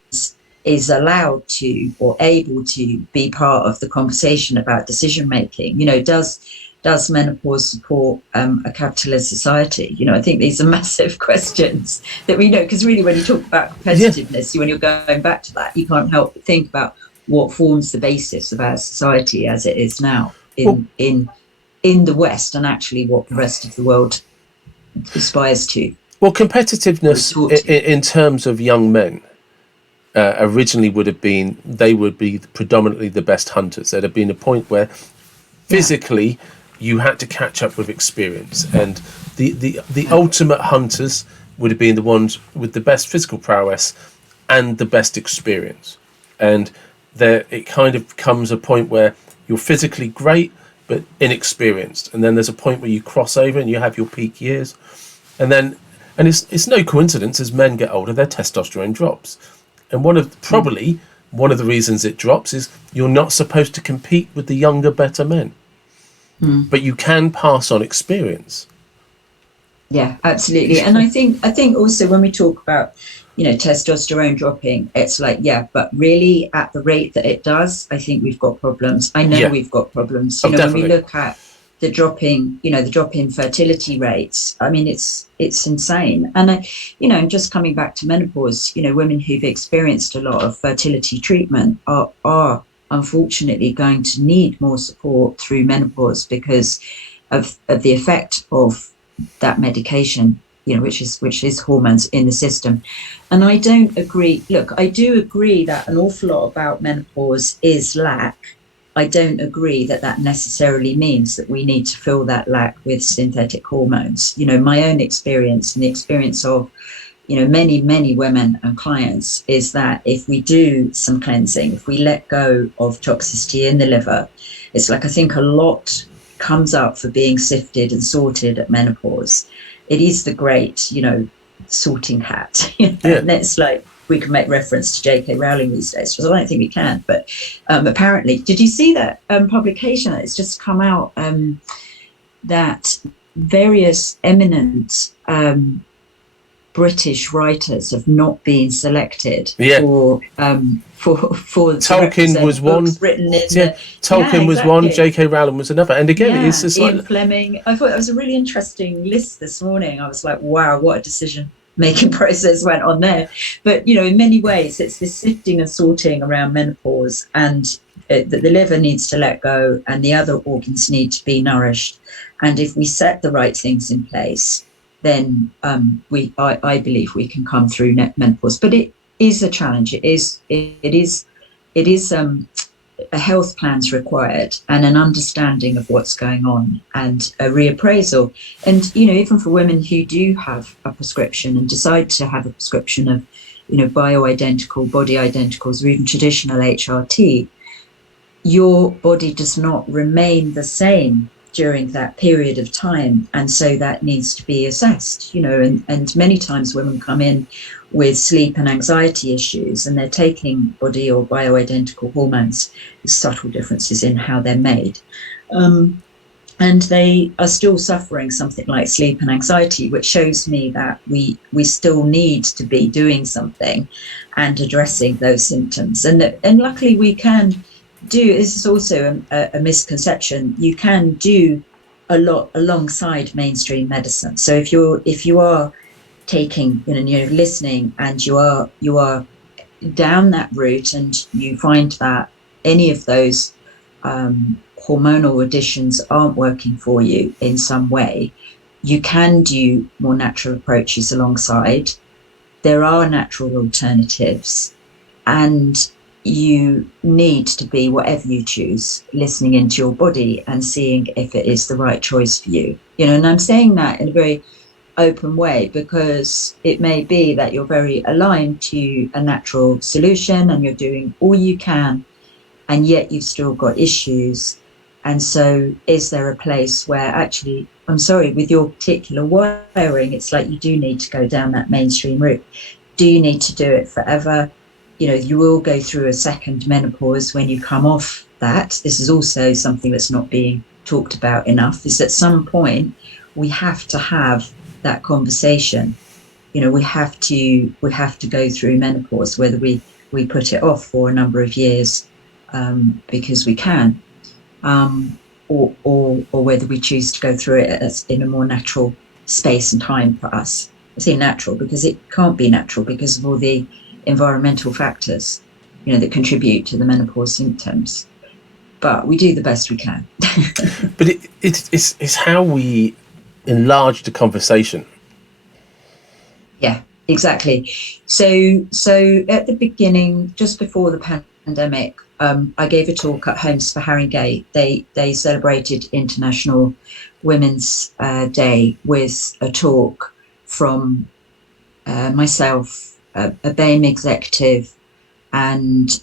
allowed to or able to be part of the conversation about decision making? Does menopause support a capitalist society? I think these are massive questions that we know, because really when you talk about competitiveness, when you're going back to that, you can't help but think about what forms the basis of our society as it is now in the West, and actually what the rest of the world aspires to. Well, competitiveness in terms of young men originally they would be predominantly the best hunters. There'd have been a point where physically you had to catch up with experience, and the ultimate hunters would have been the ones with the best physical prowess and the best experience. And it kind of comes a point where you're physically great but inexperienced, and then there's a point where you cross over and you have your peak years, and it's no coincidence, as men get older their testosterone drops, and one of the reasons it drops is you're not supposed to compete with the younger, better men. But you can pass on experience. Yeah, absolutely. And I think also when we talk about, testosterone dropping, it's like, but really at the rate that it does, I think we've got problems. I know we've got problems. When we look at the drop in fertility rates, I mean, it's insane. And and just coming back to menopause, women who've experienced a lot of fertility treatment are unfortunately going to need more support through menopause because of the effect of that medication, which is hormones in the system. And I don't agree. Look, I do agree that an awful lot about menopause is lack. I don't agree that necessarily means that we need to fill that lack with synthetic hormones. My own experience and the experience of many, many women and clients is that if we do some cleansing, if we let go of toxicity in the liver, it's like, I think a lot comes up for being sifted and sorted at menopause. It is the great, sorting hat. And it's like, we can make reference to J.K. Rowling these days, because I don't think we can. But apparently, did you see that publication that's just come out, that various eminent British writers have not been selected for Tolkien was one written in Tolkien was one, J.K. Rowling was another, and again it's just Ian Fleming. I thought that was a really interesting list this morning. I was like, wow, what a decision making process went on there. But in many ways it's this sifting and sorting around menopause, and that the liver needs to let go and the other organs need to be nourished, and if we set the right things in place, then I believe we can come through menopause. But it is a challenge. It is a health plan's required, and an understanding of what's going on, and a reappraisal. And even for women who do have a prescription and decide to have a prescription of bioidentical, body identicals, or even traditional HRT, your body does not remain the same during that period of time, and so that needs to be assessed. And many times women come in with sleep and anxiety issues, and they're taking body or bioidentical hormones with subtle differences in how they're made, and they are still suffering something like sleep and anxiety, which shows me that we still need to be doing something and addressing those symptoms. And luckily we can do. This is also a misconception. You can do a lot alongside mainstream medicine. So if you are taking, listening, and you are down that route, and you find that any of those hormonal additions aren't working for you in some way, you can do more natural approaches alongside. There are natural alternatives, and you need to be, whatever you choose, listening into your body and seeing if it is the right choice for you. And I'm saying that in a very open way, because it may be that you're very aligned to a natural solution and you're doing all you can, and yet you've still got issues. And so is there a place where actually, I'm sorry, with your particular wiring, it's like you do need to go down that mainstream route. Do you need to do it forever? You will go through a second menopause when you come off that. This is also something that's not being talked about enough, is at some point we have to have that conversation. We have to go through menopause, whether we put it off for a number of years because we can, or whether we choose to go through it in a more natural space and time for us. I say natural because it can't be natural because of all the environmental factors, that contribute to the menopause symptoms. But we do the best we can. But it's how we enlarge the conversation. Yeah, exactly. So at the beginning, just before the pandemic, I gave a talk at Homes for Haringey. They celebrated International Women's Day with a talk from myself, a BAME executive, and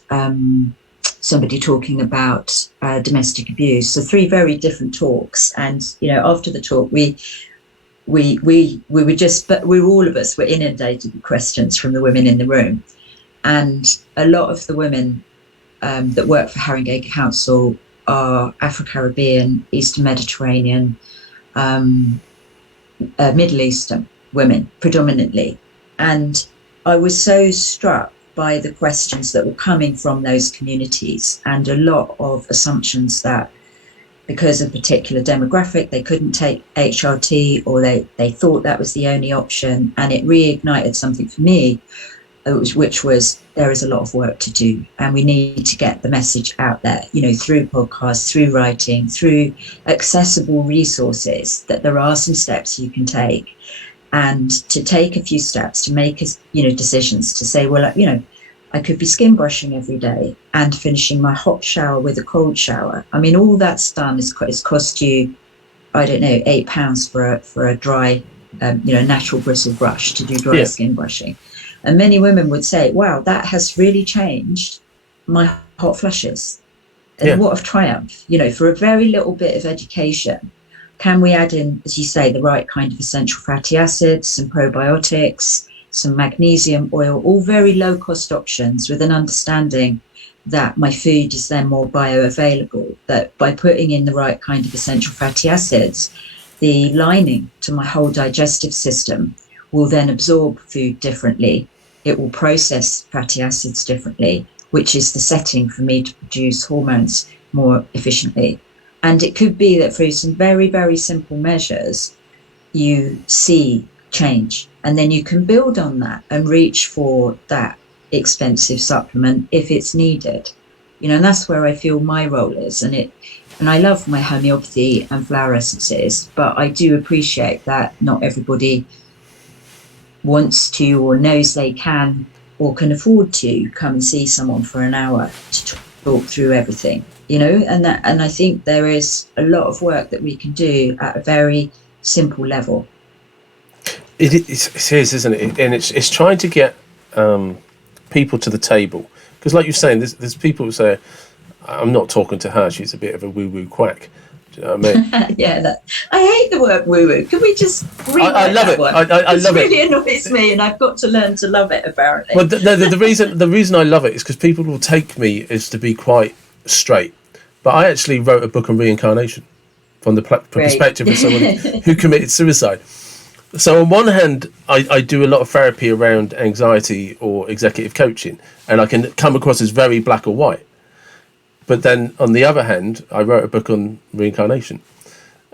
somebody talking about domestic abuse. So 3 very different talks. And after the talk, we were just, but all of us were inundated with questions from the women in the room. And a lot of the women that work for Haringey Council are Afro-Caribbean, Eastern Mediterranean, Middle Eastern women predominantly. And I was so struck by the questions that were coming from those communities, and a lot of assumptions that because of a particular demographic, they couldn't take HRT, or they thought that was the only option. And it reignited something for me, which was there is a lot of work to do, and we need to get the message out there, through podcasts, through writing, through accessible resources, that there are some steps you can take. And to take a few steps to make decisions to say, well, I could be skin brushing every day and finishing my hot shower with a cold shower. I mean, all that's done is cost you, I don't know, £8 for a dry, natural bristle brush to do dry skin brushing. And many women would say, wow, that has really changed my hot flushes. And what a triumph, for a very little bit of education. Can we add in, as you say, the right kind of essential fatty acids and probiotics some magnesium oil, all very low cost options, with an understanding that my food is then more bioavailable, that by putting in the right kind of essential fatty acids, the lining to my whole digestive system will then absorb food differently. It will process fatty acids differently, which is the setting for me to produce hormones more efficiently. And it could be that through some very, very simple measures, you see change, and then you can build on that and reach for that expensive supplement if it's needed. And that's where I feel my role is. And I love my homeopathy and flower essences, but I do appreciate that not everybody wants to, or knows they can, or can afford to come and see someone for an hour to talk through everything, and I think there is a lot of work that we can do at a very simple level. It is, isn't it? And it's trying to get people to the table, because like you're saying, there's people who say, I'm not talking to her, she's a bit of a woo-woo quack. Do you know what I mean? Yeah, I hate the word woo-woo. Can we just rewrite I love it. I love it. It really annoys me, and I've got to learn to love it, apparently. Well, the reason I love it is because people will take me as to be quite straight, but I actually wrote a book on reincarnation from the perspective of someone who committed suicide. So on one hand, I do a lot of therapy around anxiety or executive coaching, and I can come across as very black or white. But then on the other hand, I wrote a book on reincarnation.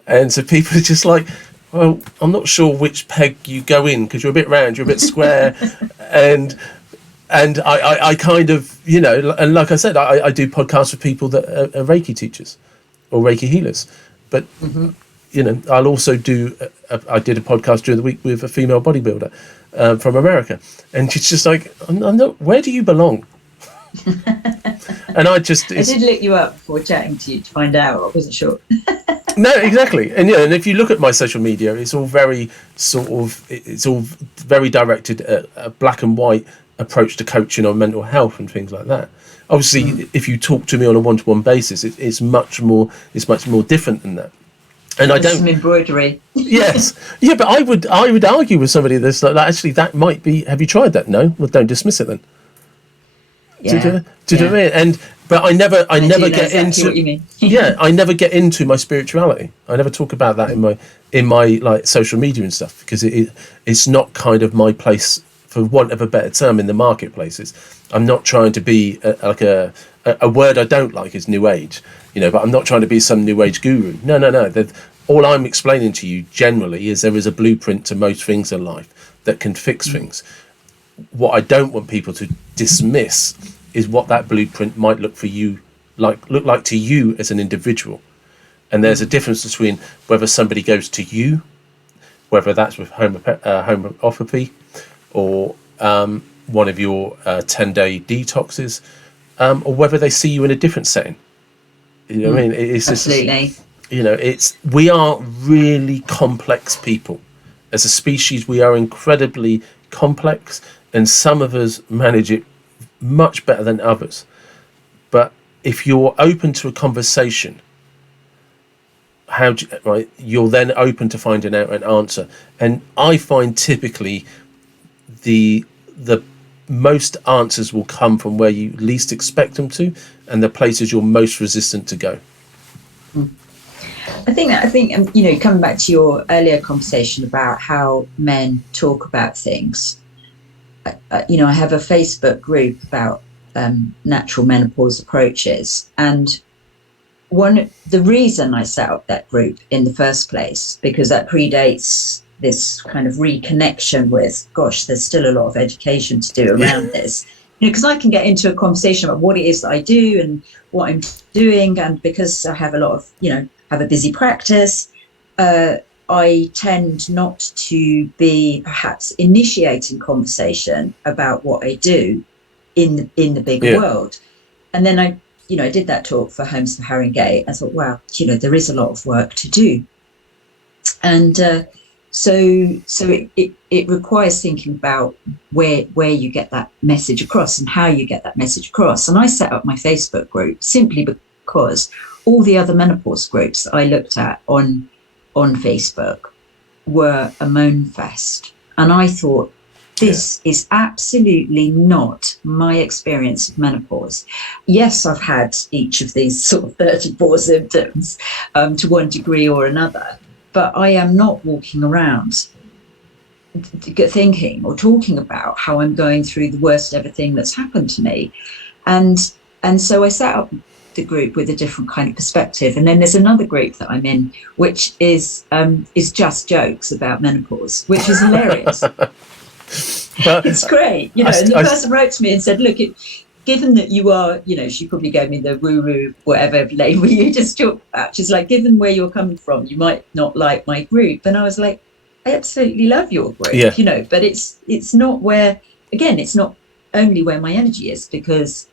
And so people are just like, well, I'm not sure which peg you go in, because you're a bit round, you're a bit square. and I kind of, and like I said, I do podcasts with people that are Reiki teachers or Reiki healers. But, I'll also do, I did a podcast during the week with a female bodybuilder from America. And she's just like, I'm not, where do you belong? And I did look you up before chatting to you to find out. I wasn't sure. No, exactly. And and if you look at my social media, it's all very it's all very directed at a black and white approach to coaching on mental health and things like that. Obviously, if you talk to me on a one-to-one basis, it's much more different than that. And I don't. Some embroidery. Yes, yeah, but I would argue with somebody that's like, actually, that might be. Have you tried that? No, well, don't dismiss it then. Yeah. Do you know what I mean? But I never get exactly into what you mean. yeah, I never get into my spirituality. I never talk about that in my like social media and stuff, because it's not kind of my place, for want of a better term, in the marketplaces. I'm not trying to be a word I don't like is new age, but I'm not trying to be some new age guru. No. All I'm explaining to you generally is there is a blueprint to most things in life that can fix things. What I don't want people to dismiss is what that blueprint might look for you, look like to you as an individual. And there's a difference between whether somebody goes to you, whether that's with homeopathy or one of your 10-day detoxes, or whether they see you in a different setting. You know what I mean? It's absolutely. We are really complex people. As a species, we are incredibly complex, and some of us manage it much better than others. But if you're open to a conversation, you're then open to finding out an answer. And I find typically the most answers will come from where you least expect them to, and the places you're most resistant to go. I think coming back to your earlier conversation about how men talk about things, I have a Facebook group about natural menopause approaches, and the reason I set up that group in the first place, because that predates this kind of reconnection with, gosh, there's still a lot of education to do around this, because I can get into a conversation about what it is that I do and what I'm doing, and because I have a lot of, have a busy practice, I tend not to be perhaps initiating conversation about what I do in the bigger world. And then I did that talk for Homes for Haringey. I thought, wow, there is a lot of work to do. And so it requires thinking about where you get that message across and how you get that message across. And I set up my Facebook group simply because all the other menopause groups that I looked at on Facebook were a moan fest. And I thought, This is absolutely not my experience of menopause. Yes, I've had each of these sort of 34 symptoms to one degree or another, but I am not walking around thinking or talking about how I'm going through the worst ever thing that's happened to me. And so I set up the group with a different kind of perspective. And then there's another group that I'm in, which is just jokes about menopause, which is hilarious. It's great, and the person wrote to me and said, look, given that you are, she probably gave me the woo-woo, whatever label you just talked about. She's like, given where you're coming from, you might not like my group. And I was like, I absolutely love your group, but it's not where, again, it's not only where my energy is, because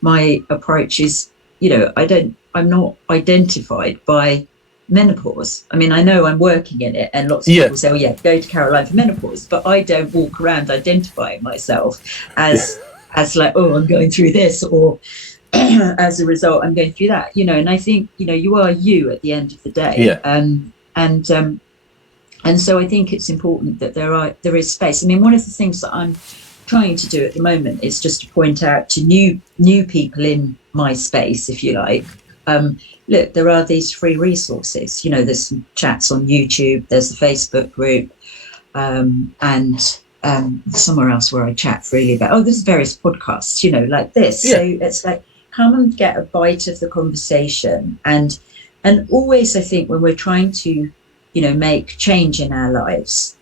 my approach is, I'm not identified by menopause. I mean, I know I'm working in it, and lots of people say, oh yeah, go to Caroline for menopause, but I don't walk around identifying myself as like, oh, I'm going through this, or as a result I'm going through that, and I think, you are you at the end of the day. And so I think it's important that there is space. I mean, one of the things that I'm trying to do at the moment is just to point out to new people in my space, if you like, look, there are these free resources. There's some chats on YouTube, there's the Facebook group, and somewhere else where I chat freely about, there's various podcasts, like this. So it's like, come and get a bite of the conversation. And always, I think, when we're trying to, make change in our lives,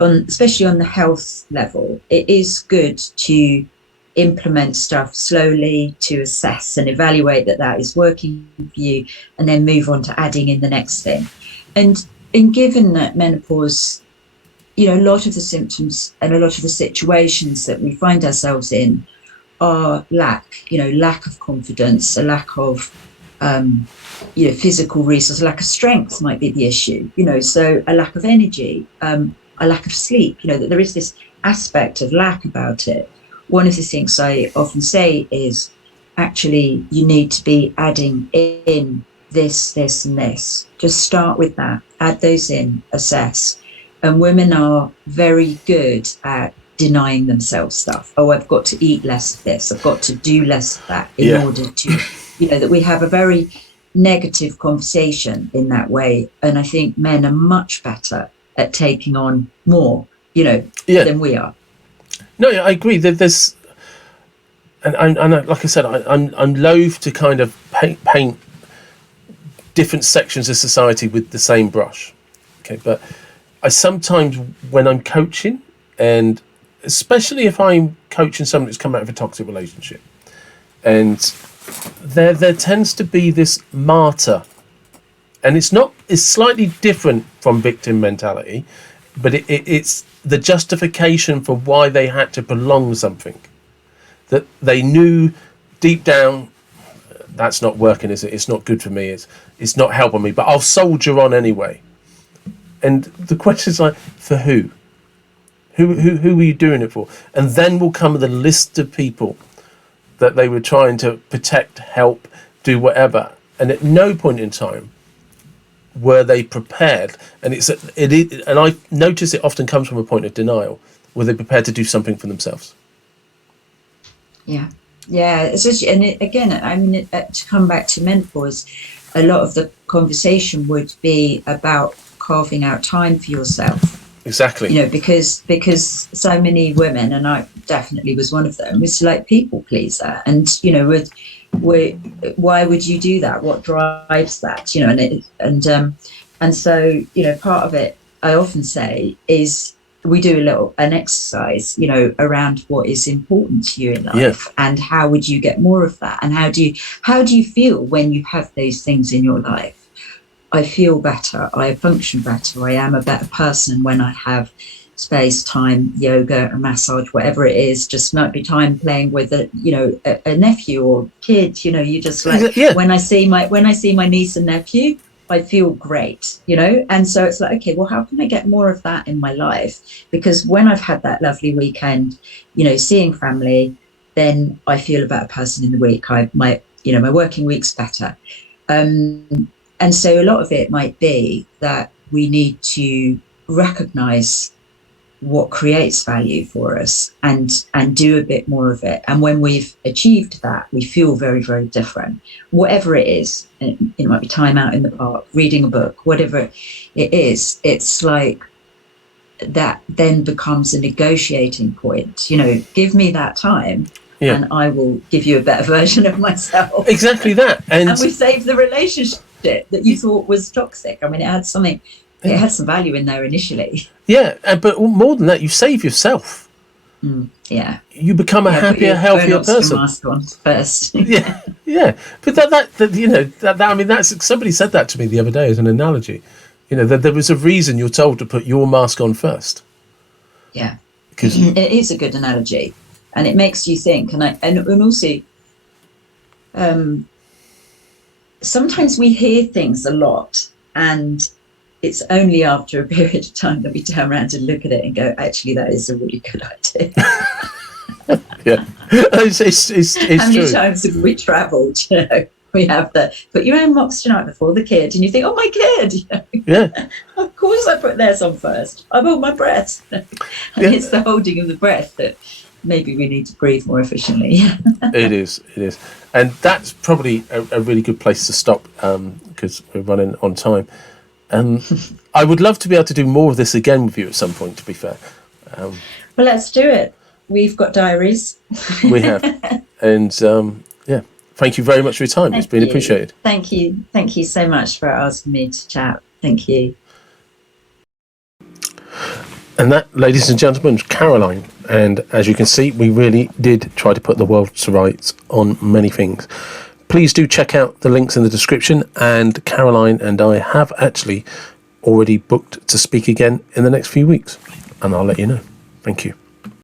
especially on the health level, it is good to implement stuff slowly, to assess and evaluate that is working for you, and then move on to adding in the next thing. And given that menopause, a lot of the symptoms and a lot of the situations that we find ourselves in are lack of confidence, a lack of physical resource, a lack of strength might be the issue, so a lack of energy, a lack of sleep, that there is this aspect of lack about it. One of the things I often say is, actually, you need to be adding in this, and this. Just start with that, add those in, assess. And women are very good at denying themselves stuff. Oh, I've got to eat less of this, I've got to do less of that in order to, that we have a very negative conversation in that way. And I think men are much better at taking on more, than we are. No, I agree. There's, and like I said, I'm loath to kind of paint different sections of society with the same brush. Okay, but I sometimes, when I'm coaching, and especially if I'm coaching someone who's come out of a toxic relationship, and there tends to be this martyr, and it's slightly different from victim mentality, but it's the justification for why they had to prolong something that they knew deep down, that's not working, is it? It's not good for me. It's not helping me, but I'll soldier on anyway. And the question is like, for who? Who are you doing it for? And then will come the list of people that they were trying to protect, help, do whatever. And at no point in time were they prepared. And and I notice it often comes from a point of denial. Were they prepared to do something for themselves? Yeah. Again, I mean, to come back to menopause, a lot of the conversation would be about carving out time for yourself. Exactly. Because so many women, and I definitely was one of them, was like people pleaser, and why would you do that? What drives that? And so part of it, I often say, is we do an exercise, around what is important to you in life, and how would you get more of that, and how do you feel when you have those things in your life? I feel better, I function better, I am a better person when I have space, time, yoga, a massage, whatever it is. Just might be time playing with a nephew or kid. You just like, when I see my niece and nephew, I feel great, and so it's like, okay, well, how can I get more of that in my life? Because when I've had that lovely weekend, seeing family, then I feel a better person in the week. My working week's better. And so a lot of it might be that we need to recognize what creates value for us, and do a bit more of it. And when we've achieved that, we feel very, very different, whatever it is. It might be time out in the park, reading a book, whatever it is. It's like that then becomes a negotiating point. Give me that time, and I will give you a better version of myself. Exactly that. And we saved the relationship that you thought was toxic. I mean, it had something. It had some value in there initially. Yeah, but more than that, you save yourself. Yeah. You become a happier, healthier person. Mask on first. yeah. But that I mean, that's, somebody said that to me the other day as an analogy. That there was a reason you're told to put your mask on first. Yeah, because it is a good analogy, and it makes you think. And also, sometimes we hear things a lot, and it's only after a period of time that we turn around and look at it and go, actually, that is a really good idea. Yeah, it's How many true. times have we travelled? We have put your own oxygen out before the kid, and you think, oh, my kid. Yeah. Of course I put theirs on first. I hold my breath. And it's the holding of the breath that maybe we need to breathe more efficiently. It is. And that's probably a really good place to stop, because we're running on time. I would love to be able to do more of this again with you at some point, to be fair. Well, let's do it. We've got diaries. We have. And thank you very much for your time. It's been appreciated. Thank you. Thank you so much for asking me to chat. Thank you. And that, ladies and gentlemen, is Caroline. And as you can see, we really did try to put the world to rights on many things. Please do check out the links in the description. And Caroline and I have actually already booked to speak again in the next few weeks. And I'll let you know. Thank you.